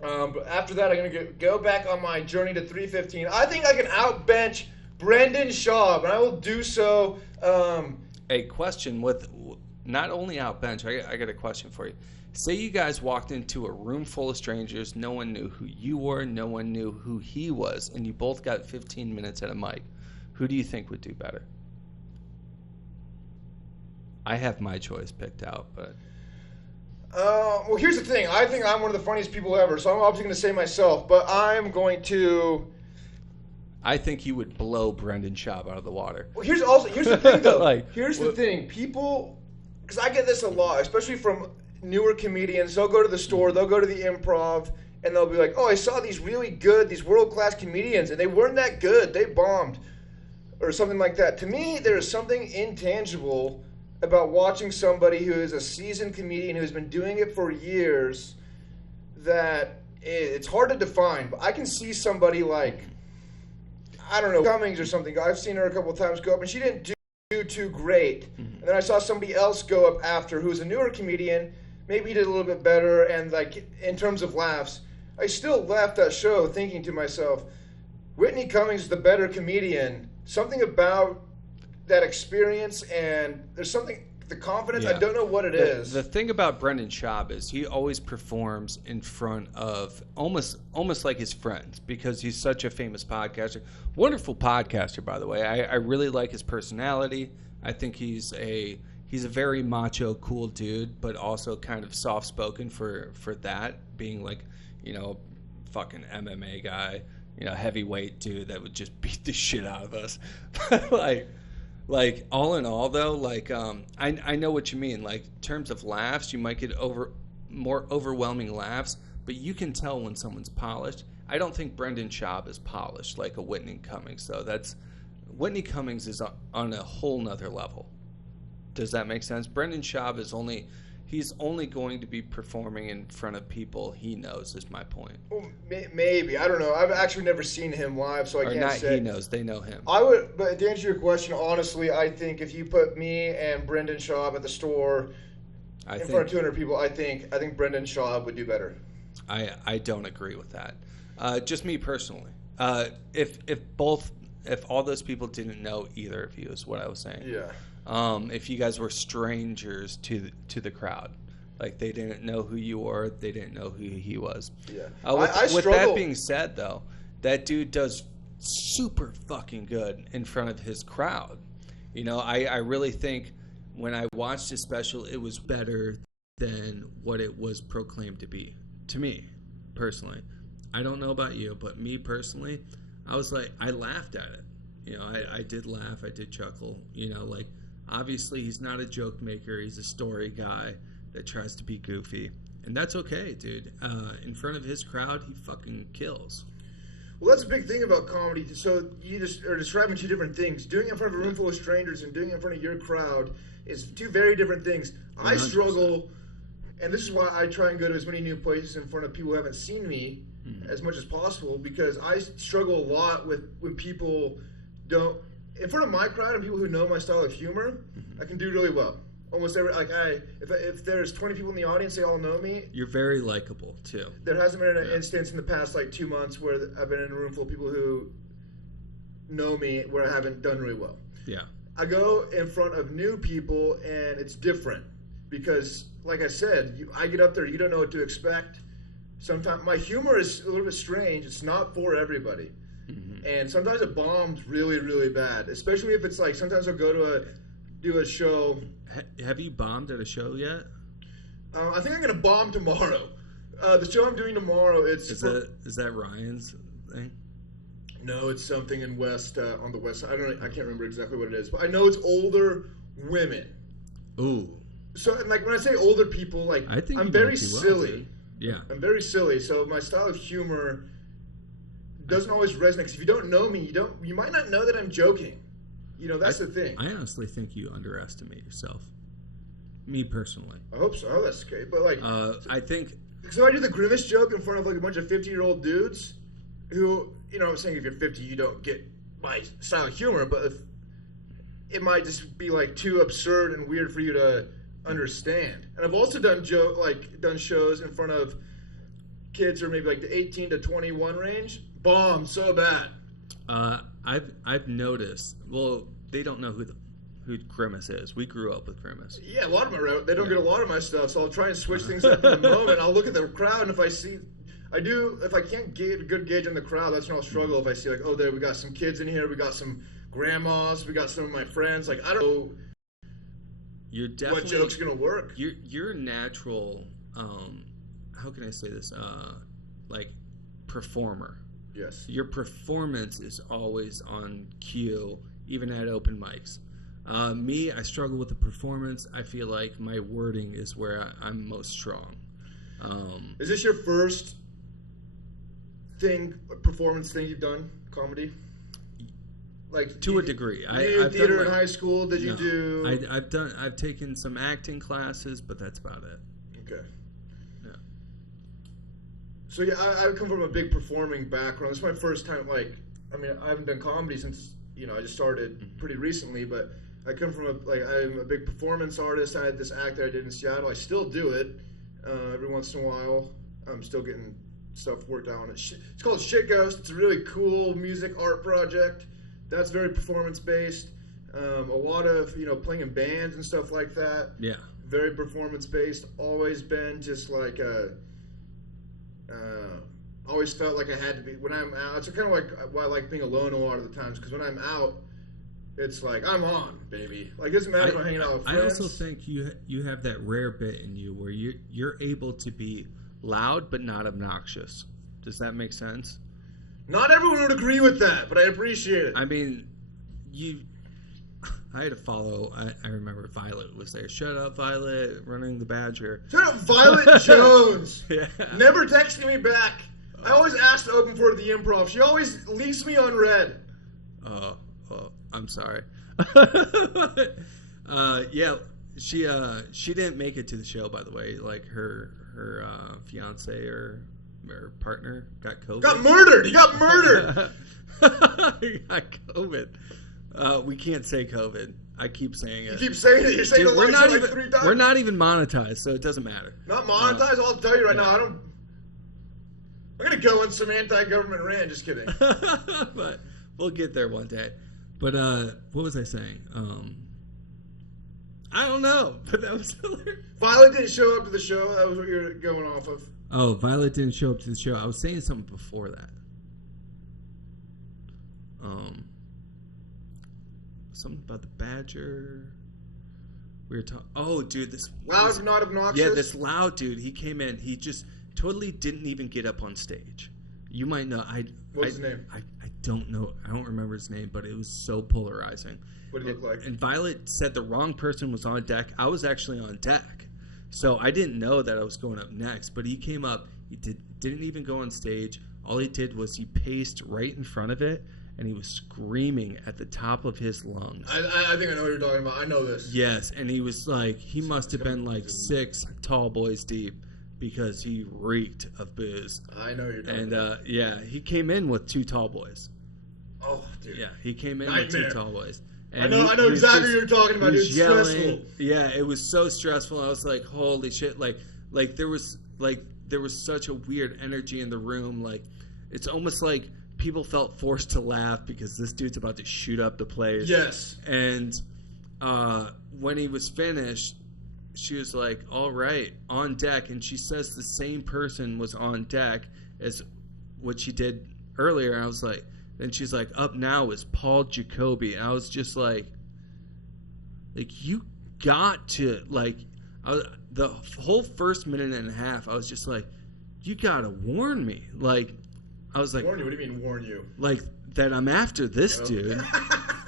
But after that, I'm going to go back on my journey to 315. I think I can outbench Brendan Schaub, and I will do so. A question with not only outbench, I got a question for you. Say you guys walked into a room full of strangers, no one knew who you were, no one knew who he was, and you both got 15 minutes at a mic. Who do you think would do better? I have my choice picked out, but... well, here's the thing. I think I'm one of the funniest people ever, so I'm obviously going to say myself, but I'm going to... I think you would blow Brendan Schaub out of the water. Well, here's the thing, though. Here's the thing. People... Because I get this a lot, especially from newer comedians. They'll go to the store, they'll go to the improv, and they'll be like, oh, I saw these really good, these world-class comedians, and they weren't that good. They bombed. Or something like that. To me, there is something intangible about watching somebody who is a seasoned comedian who's been doing it for years that it's hard to define. But I can see somebody like, I don't know, Cummings or something. I've seen her a couple of times go up, and she didn't do too great. And then I saw somebody else go up after who's a newer comedian. Maybe he did a little bit better, and like in terms of laughs, I still left that show thinking to myself, Whitney Cummings is the better comedian. Something about that experience, and there's something, the confidence, I don't know what it is. The thing about Brendan Schaub is he always performs in front of almost like his friends, because he's such a famous podcaster. Wonderful podcaster, by the way. I really like his personality. I think he's a very macho, cool dude, but also kind of soft-spoken for that, being like, fucking MMA guy, heavyweight dude that would just beat the shit out of us. Like all in all, though, I know what you mean. Like, in terms of laughs, you might get more overwhelming laughs, but you can tell when someone's polished. I don't think Brendan Schaub is polished like a Whitney Cummings, though. Whitney Cummings is on a whole nother level. Does that make sense? Brendan Schaub he's only going to be performing in front of people he knows, is my point. Well, maybe. I don't know. I've actually never seen him live, so I can't say. He knows. They know him. But to answer your question, honestly, I think if you put me and Brendan Schaub at the store in front of 200 people, I think Brendan Schaub would do better. I don't agree with that. Just me personally. If all those people didn't know either of you, is what I was saying. Yeah. If you guys were strangers to the crowd, like they didn't know who you were, they didn't know who he was. Yeah. With that being said, though, that dude does super fucking good in front of his crowd. I really think when I watched his special, it was better than what it was proclaimed to be. To me, personally, I don't know about you, but me personally, I was like, I laughed at it. I did laugh, I did chuckle. Obviously, he's not a joke maker. He's a story guy that tries to be goofy. And that's okay, dude. In front of his crowd, he fucking kills. Well, that's a big thing about comedy. So you just are describing two different things. Doing it in front of a room full of strangers and doing it in front of your crowd is two very different things. 100%. I struggle, and this is why I try and go to as many new places in front of people who haven't seen me as much as possible, because I struggle a lot with when people don't... In front of my crowd and people who know my style of humor, I can do really well. Almost every... If there's 20 people in the audience, they all know me. You're very likable, too. There hasn't been an instance in the past, 2 months where I've been in a room full of people who know me where I haven't done really well. Yeah. I go in front of new people, and it's different. Because, like I said, I get up there, you don't know what to expect. Sometimes my humor is a little bit strange. It's not for everybody. And sometimes it bombs really, really bad. Especially if it's sometimes I'll go to do a show. Have you bombed at a show yet? I think I'm going to bomb tomorrow. The show I'm doing tomorrow, is that Ryan's thing? No, it's something in on the west side. I can't remember exactly what it is, but I know it's older women. Ooh. So, and when I say older people, I think I'm very silly. Yeah. I'm very silly, so my style of humor doesn't always resonate. Because if you don't know me, you might not know that I'm joking. That's the thing. I honestly think you underestimate yourself. Me personally. I hope so. That's okay. But I think. So I do the grimace joke in front of a bunch of 50-year-old dudes, who I'm saying if you're 50, you don't get my style of humor, but it might just be too absurd and weird for you to understand. And I've also done shows in front of kids who are maybe the 18 to 21 range. Bomb so bad. I've noticed. Well, they don't know who Grimace is. We grew up with Grimace. Yeah, a lot of them. They don't get a lot of my stuff, so I'll try and switch things up in the moment. I'll look at the crowd, and if I can't get a good gauge on the crowd, that's when I'll struggle. If I see there we got some kids in here, we got some grandmas, we got some of my friends. I don't know. You're definitely, what joke's gonna work? You're natural. How can I say this? Performer. Yes. Your performance is always on cue, even at open mics. Me, I struggle with the performance. I feel like my wording is where I'm most strong. Is this your first performance thing you've done? Comedy? To a degree. I've did theater in high school. Did you do? I've taken some acting classes, but that's about it. Okay. Yeah. So yeah, I come from a big performing background. This is my first time. I haven't done comedy since I just started pretty recently. But I come from I'm a big performance artist. I had this act that I did in Seattle. I still do it every once in a while. I'm still getting stuff worked out on it. It's called Shit Ghost. It's a really cool music art project. That's very performance-based. A lot of, playing in bands and stuff like that. Yeah. Very performance-based. Always been just always felt like I had to be, when I'm out, it's kind of why I like being alone a lot of the times, because when I'm out, it's I'm on, baby. It doesn't matter if I'm hanging out with friends. I also think you have that rare bit in you where you're able to be loud but not obnoxious. Does that make sense? Not everyone would agree with that, but I appreciate it. I mean, I had to follow. I remember Violet was there. Shut up, Violet, running the Badger. Shut up, Violet Jones. Yeah. Never texting me back. I always ask to open for the Improv. She always leaves me on red. Oh, I'm sorry. Yeah, she didn't make it to the show, by the way. Her fiance or partner got COVID. Got murdered. He got murdered. He got COVID. We can't say COVID. I keep saying it. You keep saying it. You're saying the line 3 times. We're not even monetized, so it doesn't matter. Not monetized? I'll tell you right now. I'm going to go in some anti-government rant. Just kidding. But we'll get there one day. But what was I saying? I don't know. But that was hilarious. Violet didn't show up to the show. That was what you're going off of. Oh, Violet didn't show up to the show. I was saying something before that. Something about the Badger. We were talking. Oh, dude, this loud, not obnoxious. Yeah, this loud dude. He came in. He just totally didn't even get up on stage. You might know. What's his name? I don't know. I don't remember his name, but it was so polarizing. What did he look like? And Violet said the wrong person was on deck. I was actually on deck. So I didn't know that I was going up next. But he came up. He didn't even go on stage. all he did was he paced right in front of it, and he was screaming at the top of his lungs. I think I know what you're talking about. I know this. Yes, and he was like, he must have been like 6 tall boys deep because he reeked of booze. I know you're talking and, about. yeah, he came in with 2 tall boys. Oh, dude. Yeah, he came in Nightmare. with 2 tall boys. And I know exactly what you're talking about. It's stressful. Yeah, it was so stressful. I was like, holy shit. Like there was such a weird energy in the room. Like, it's almost like people felt forced to laugh because this dude's about to shoot up the place. Yes. And when he was finished, she was like, all right, on deck. And she says the same person was on deck as what she did earlier. And I was like, then she's like, up now is Paul Jacoby. And I was just like, you got to, like, the whole first minute and a half, I was just like, you got to warn me. Like, I was like, warn you? What do you mean warn you? Like, that I'm after this dude.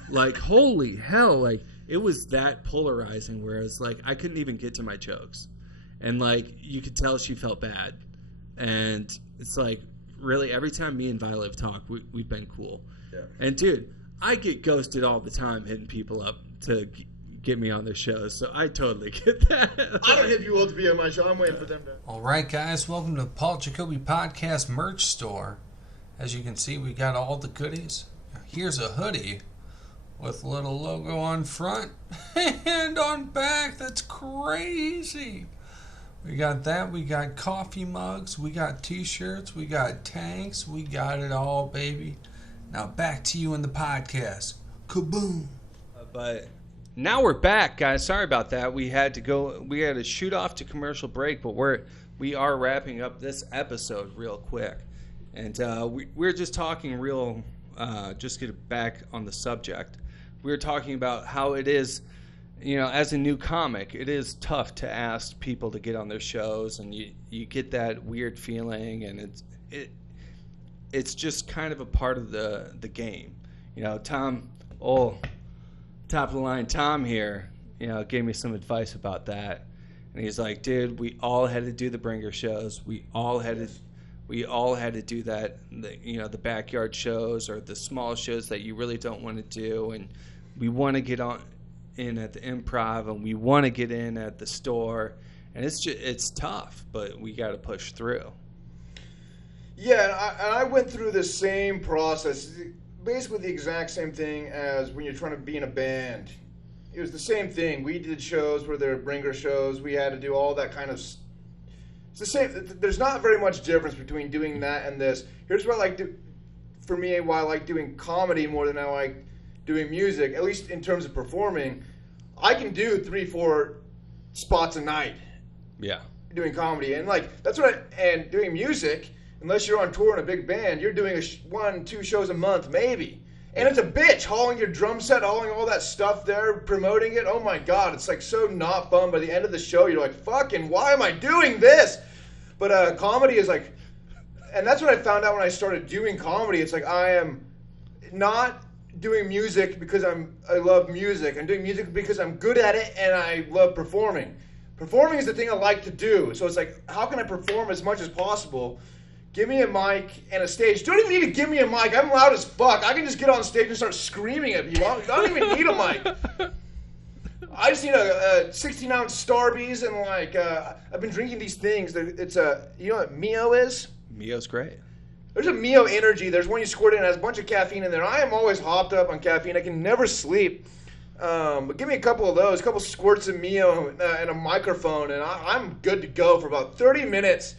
Like, holy hell. Like, it was that polarizing, whereas, like, I couldn't even get to my jokes. And, like, you could tell she felt bad. And it's like, really, every time me and Violet have talked, we've been cool. Yeah. And, dude, I get ghosted all the time hitting people up to get me on their shows, so I totally get that. I don't hit you up to be on my show. I'm waiting for them to. All right, guys, welcome to Paul Jacoby Podcast Merch Store. As you can see, we got all the goodies. Here's a hoodie with a little logo on front and on back. That's crazy. We got that. We got coffee mugs. We got t-shirts. We got tanks. We got it all, baby. Now back to you in the podcast. Kaboom. But now we're back, guys. Sorry about that. We had to shoot off to commercial break, but we are wrapping up this episode real quick. And we're just talking just get back on the subject. We were talking about how it is, as a new comic, it is tough to ask people to get on their shows, and you get that weird feeling, and it's just kind of a part of the game. Tom, top of the line Tom here, gave me some advice about that, and he's like, dude, we all had to do the bringer shows. We all had to do that, the backyard shows or the small shows that you really don't want to do, and we want to get in at the Improv, and we want to get in at the store, and it's tough, but we got to push through. Yeah, and I went through the same process, basically the exact same thing as when you're trying to be in a band. It was the same thing. We did shows where they're bringer shows. We had to do all that kind of. It's the same. There's not very much difference between doing that and this. Here's what I like to, for me, why I like doing comedy more than I like doing music, at least in terms of performing. I can do 3-4 spots a night. Yeah. Doing comedy. And that's what and doing music, unless you're on tour in a big band, you're doing 1-2 shows a month, maybe. And it's a bitch, hauling your drum set, hauling all that stuff there, promoting it. Oh my God, it's so not fun. By the end of the show, you're like, fucking, why am I doing this? But comedy is and that's what I found out when I started doing comedy. It's I am not doing music because I love music. I'm doing music because I'm good at it and I love performing. Performing is the thing I like to do. So it's how can I perform as much as possible? Give me a mic and a stage. You don't even need to give me a mic. I'm loud as fuck. I can just get on stage and start screaming at people. I don't even need a mic. I just need a 16-ounce Starbies, and I've been drinking these things. It's you know what Mio is? Mio's great. There's a Mio Energy. There's one you squirt in. It has a bunch of caffeine in there. I am always hopped up on caffeine. I can never sleep. But give me a couple of those, a couple squirts of Mio and a microphone, and I'm good to go for about 30 minutes.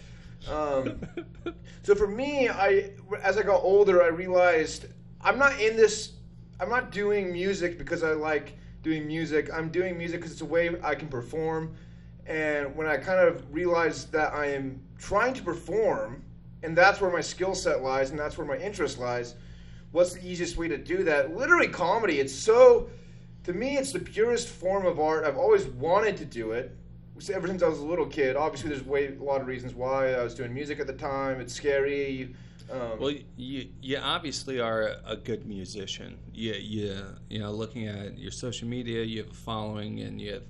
So for me, as I got older, I realized I'm not doing music because I like doing music. I'm doing music because it's a way I can perform. And when I kind of realized that I am trying to perform, and that's where my skill set lies, and that's where my interest lies, what's the easiest way to do that? Literally comedy. To me, it's the purest form of art. I've always wanted to do it. Ever since I was a little kid. Obviously, there's a lot of reasons why. I was doing music at the time. It's scary. Well, you obviously are a good musician. Looking at your social media, you have a following, and you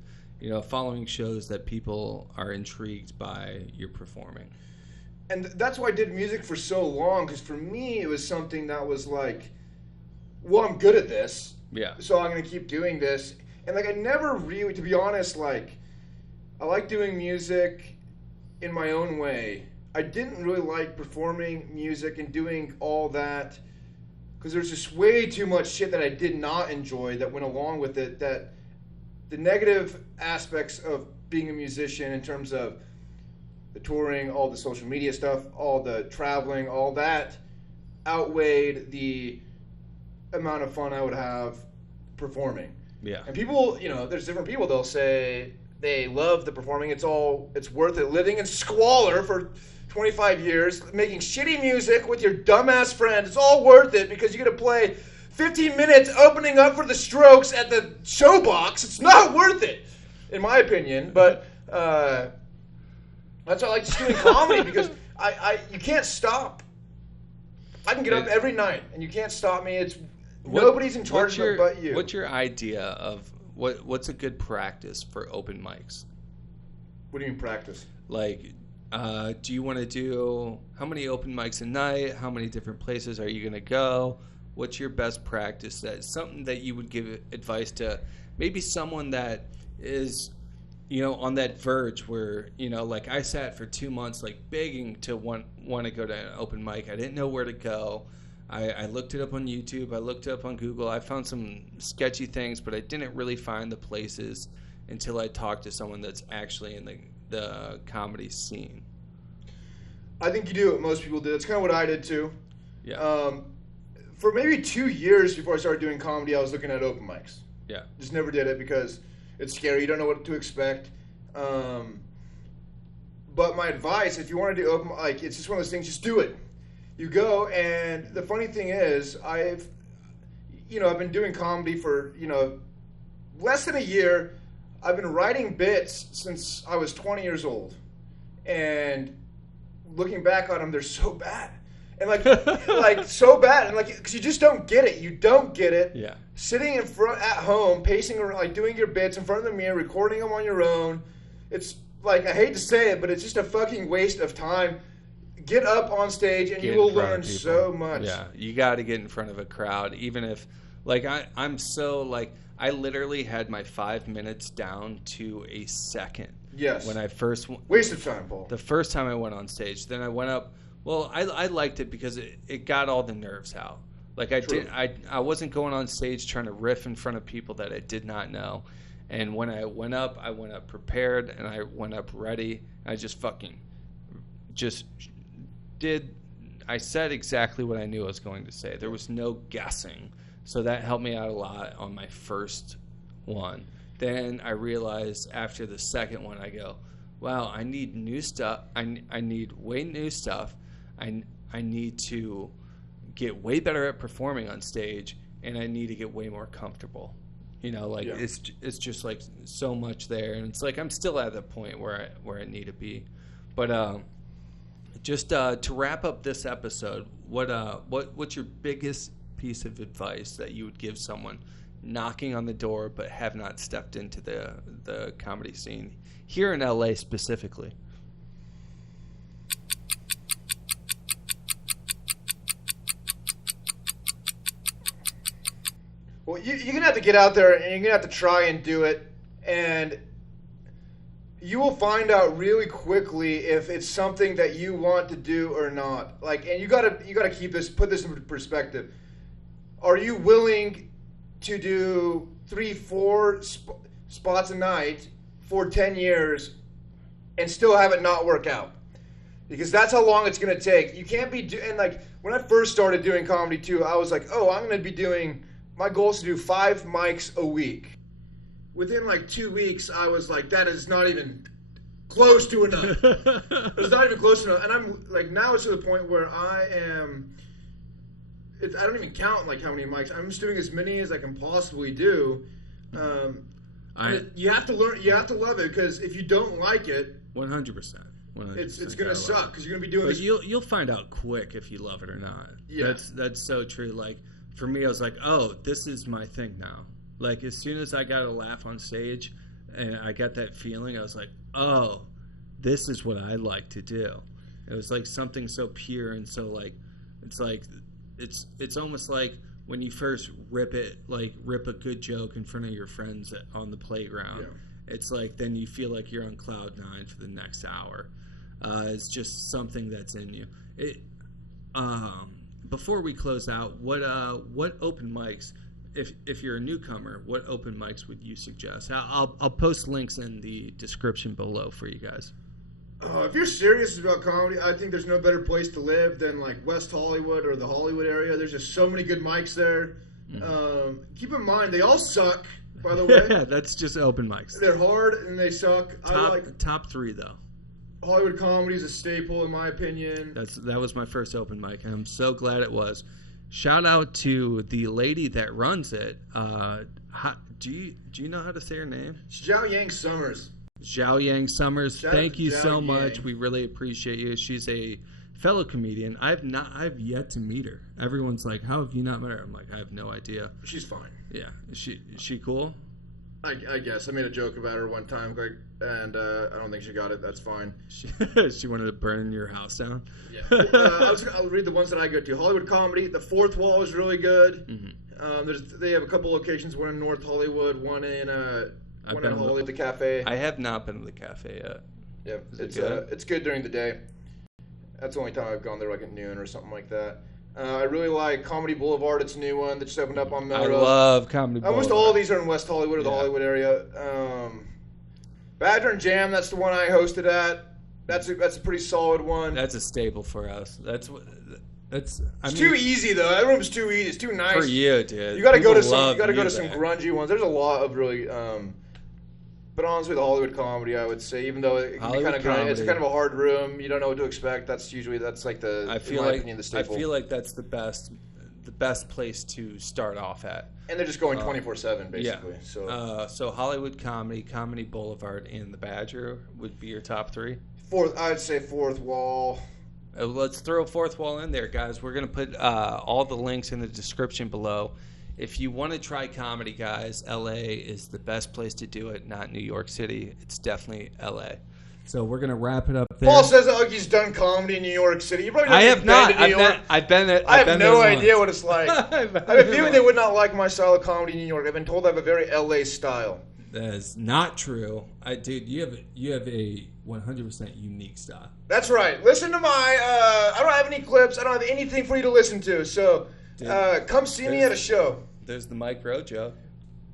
have, following shows that people are intrigued by your performing. and that's why I did music for so long, because for me it was something that was like, well, I'm good at this, so I'm going to keep doing this. And like I never really, to be honest, like I like doing music in my own way. I didn't really like performing music and doing all that, because there's just way too much shit that I did not enjoy that went along with it, that the negative aspects of being a musician in terms of the touring, all the social media stuff, all the traveling, all that outweighed the amount of fun I would have performing. Yeah. And people, you know, there's different people, they'll say they love the performing, it's worth it. Living in squalor for 25 years, making shitty music with your dumbass friend, it's all worth it because you get to play 15 minutes opening up for the Strokes at the Showbox. It's not worth it, in my opinion. But that's why I like just doing comedy, because you can't stop. I can get up every night, and you can't stop me. Nobody's in charge of it but you. What's your idea of what's a good practice for open mics? What do you mean practice? Like, do you want to do how many open mics a night? How many different places are you going to go? What's your best practice? That's something that you would give advice to maybe someone that is, you know, on that verge where, you know, like I sat for 2 months like begging to want to go to an open mic. I didn't know where to go. I looked it up on YouTube. I looked it up on Google. I found some sketchy things, but I didn't really find the places until I talked to someone that's actually in the comedy scene. I think you do what most people do. That's kind of what I did too. Yeah. For maybe 2 years before I started doing comedy, I was looking at open mics. Yeah. Just never did it because it's scary. You don't know what to expect. But my advice, if you want to do open mic, it's just one of those things, just do it. You go, and the funny thing is, I've been doing comedy for, less than a year. I've been writing bits since I was 20 years old. And looking back on them, they're so bad. And like so bad. And because you just don't get it. You don't get it. Yeah. Sitting in front at home, pacing around, like doing your bits in front of the mirror, recording them on your own. It's like, I hate to say it, but it's just a fucking waste of time. Get up on stage and you will learn so much. Yeah, you got to get in front of a crowd, even if, like, I'm so, like, I literally had my 5 minutes down to a second. Yes. When I first... Waste of time, Paul. The first time I went on stage. Then I went up... Well, I liked it because it got all the nerves out. Like, I wasn't going on stage trying to riff in front of people that I did not know. And when I went up prepared, and I went up ready. I just fucking... I said exactly what I knew I was going to say. There was no guessing. So that helped me out a lot on my first one. Then I realized after the second one, I go, wow, I need new stuff. I need way new stuff. I need to get way better at performing on stage, and I need to get way more comfortable. It's just like so much there. And it's like I'm still at the point where I need to be. But just to wrap up this episode, what's your biggest piece of advice that you would give someone knocking on the door but have not stepped into the comedy scene here in LA specifically? Well, you're going to have to get out there and you're going to have to try and do it. And you will find out really quickly if it's something that you want to do or not. And you gotta put this in perspective. Are you willing to do 3-4 spots a night for 10 years and still have it not work out? Because that's how long it's gonna take. You can't be and when I first started doing comedy too, I was like, oh, I'm gonna be doing. My goal is to do 5 mics a week. Within 2 weeks, I was like, that is not even close to enough. It's not even close enough. And I'm now it's to the point where I am, I don't even count how many mics. I'm just doing as many as I can possibly do. You have to learn, you have to love it, because if you don't like it, 100%. It's going to suck, because you're going to be doing this. You'll find out quick if you love it or not. Yeah. That's so true. For me, I was like, oh, this is my thing now. As soon as I got a laugh on stage and I got that feeling, I was like, oh, this is what I like to do. It was like something so pure and so like it's almost like when you first rip a good joke in front of your friends on the playground. Yeah. It's like then you feel like you're on cloud 9 for the next hour. It's just something that's in you. Before we close out, what open mics, if you're a newcomer, what open mics would you suggest? I'll post links in the description below for you guys. If you're serious about comedy, I think there's no better place to live than like West Hollywood or the Hollywood area. There's just so many good mics there. Mm-hmm. Keep in mind, they all suck, by the way. Yeah, that's just open mics. They're hard and they suck. Top 3, though. Hollywood comedy is a staple, in my opinion. That was my first open mic, and I'm so glad it was. Shout out to the lady that runs it. Do you know how to say her name? Zhao Yang Summers. Zhao Yang Summers, thank you so Yang. much. We really appreciate you. She's a fellow comedian. I've yet to meet her. Everyone's like, "How have you not met her?" I'm like, "I have no idea." She's fine. Yeah, is she cool? I guess I made a joke about her one time, and I don't think she got it. That's fine. She wanted to burn your house down. Yeah. I'll read the ones that I go to. Hollywood comedy. The Fourth Wall is really good. Mm-hmm. They have a couple locations. One in North Hollywood. One in Hollywood. The cafe. I have not been to the cafe yet. Yeah, it's good during the day. That's the only time I've gone there, like at noon or something like that. I really like Comedy Boulevard. It's a new one that just opened up on Melrose. I love Comedy Boulevard. Almost all of these are in West Hollywood or the Hollywood area. Badger and Jam, that's the one I hosted at. That's a pretty solid one. That's a staple for us. It's too easy though. That room's too easy. It's too nice. For you, dude. You got to go to some grungy ones. There's a lot of really. But honestly, the Hollywood comedy, I would say, even though it can be it's kind of a hard room, you don't know what to expect. That's like the. I feel like that's the best place to start off at. And they're just going 24/7 basically. Yeah. So Hollywood comedy, Comedy Boulevard, and the Badger would be your top 3. I'd say Fourth Wall. Let's throw Fourth Wall in there, guys. We're gonna put all the links in the description below. If you want to try comedy, guys, LA is the best place to do it, not New York City. It's definitely LA. So we're going to wrap it up there. Paul says that like he's done comedy in New York City. You probably I have not. I've been there. I have no idea what it's like. I have a feeling they would not like my style of comedy in New York. I've been told I have a very LA style. That is not true. Dude, you have a 100% unique style. That's right. Listen to I don't have any clips. I don't have anything for you to listen to. So... come see me at a show. There's the Mike Rowe joke.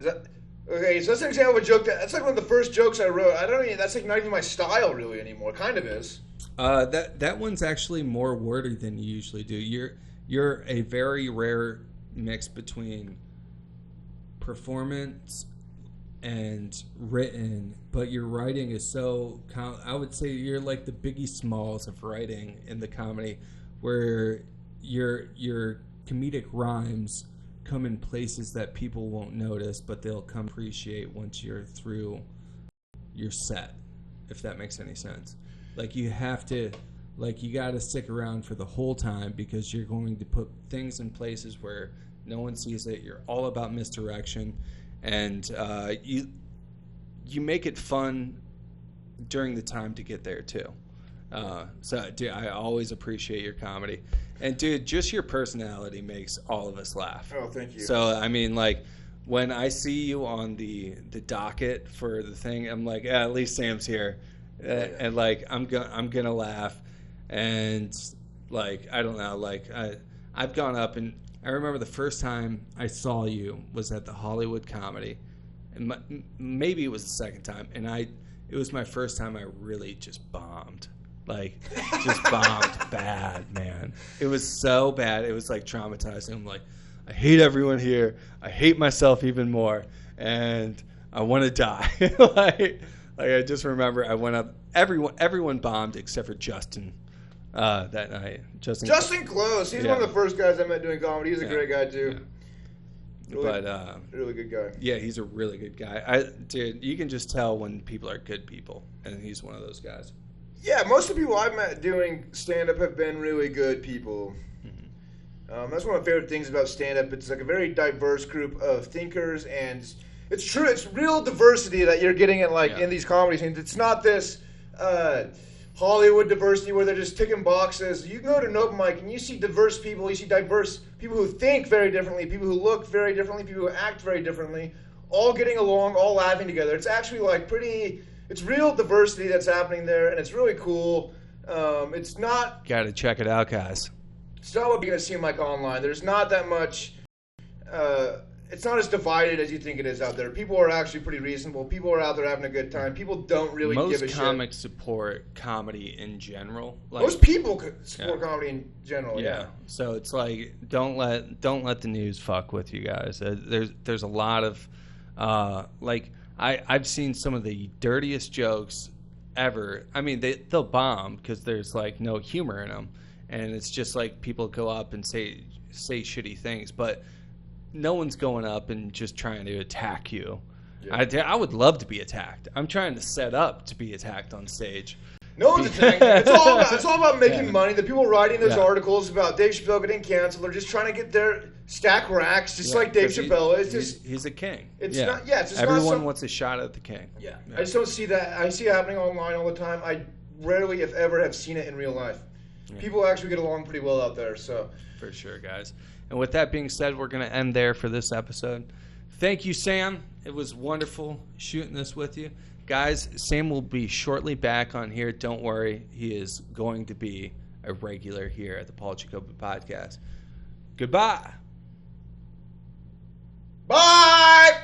Okay, so that's an example of a joke. That's like one of the first jokes I wrote. That's like not even my style really anymore. Kind of is. That one's actually more wordy than you usually do. You're a very rare mix between performance and written, but your writing is so. I would say you're like the Biggie Smalls of writing in the comedy, where your comedic rhymes come in places that people won't notice, but they'll come appreciate once you're through your set, if that makes any sense. Like you got to stick around for the whole time because you're going to put things in places where no one sees it. You're all about misdirection, and you make it fun during the time to get there too. So, dude, I always appreciate your comedy. And, dude, just your personality makes all of us laugh. Oh, thank you. So, I mean, like, when I see you on the docket for the thing, I'm like, at least Sam's here. And, like, I'm gonna laugh. And, like, I don't know. Like, I've gone up, and I remember the first time I saw you was at the Hollywood Comedy. And maybe it was the second time. And it was my first time I really just bombed. Like, just bombed bad, man. It was so bad. It was, like, traumatizing. I'm like, I hate everyone here. I hate myself even more. And I want to die. like, I just remember I went up. Everyone bombed except for Justin that night. Justin Close. He's one of the first guys I met doing comedy. He's a great guy, too. Yeah. Really good guy. Yeah, he's a really good guy. Dude, you can just tell when people are good people. And he's one of those guys. Yeah, most of the people I've met doing stand-up have been really good people. Mm-hmm. That's one of my favorite things about stand-up. It's like a very diverse group of thinkers, and it's true. It's real diversity that you're getting in these comedy scenes. It's not this Hollywood diversity where they're just ticking boxes. You go to an open mic and you see diverse people. You see diverse people who think very differently, people who look very differently, people who act very differently, all getting along, all laughing together. It's actually like it's real diversity that's happening there, and it's really cool. It's not... Got to check it out, guys. It's not what you're going to see like online. There's not that much... it's not as divided as you think it is out there. People are actually pretty reasonable. People are out there having a good time. People don't really give a shit. Most comics support comedy in general. Like, most people support comedy in general. Yeah. So it's like don't let the news fuck with you guys. There's a lot of I've seen some of the dirtiest jokes ever. I mean they'll bomb because there's like no humor in them, and it's just like people go up and say shitty things, but no one's going up and just trying to attack you. Yeah. I would love to be attacked. I'm trying to set up to be attacked on stage. No one's attacking. It's all about making money. The people writing those articles about Dave Chappelle getting canceled are just trying to get their stack racks, just like Dave Chappelle. He's a king. It's not. Yeah, it's just everyone wants a shot at the king. Yeah. I just don't see that. I see it happening online all the time. I rarely, if ever, have seen it in real life. Yeah. People actually get along pretty well out there. So for sure, guys. And with that being said, we're going to end there for this episode. Thank you, Sam. It was wonderful shooting this with you. Guys, Sam will be shortly back on here. Don't worry. He is going to be a regular here at the Paul Jacoby Podcast. Goodbye. Bye!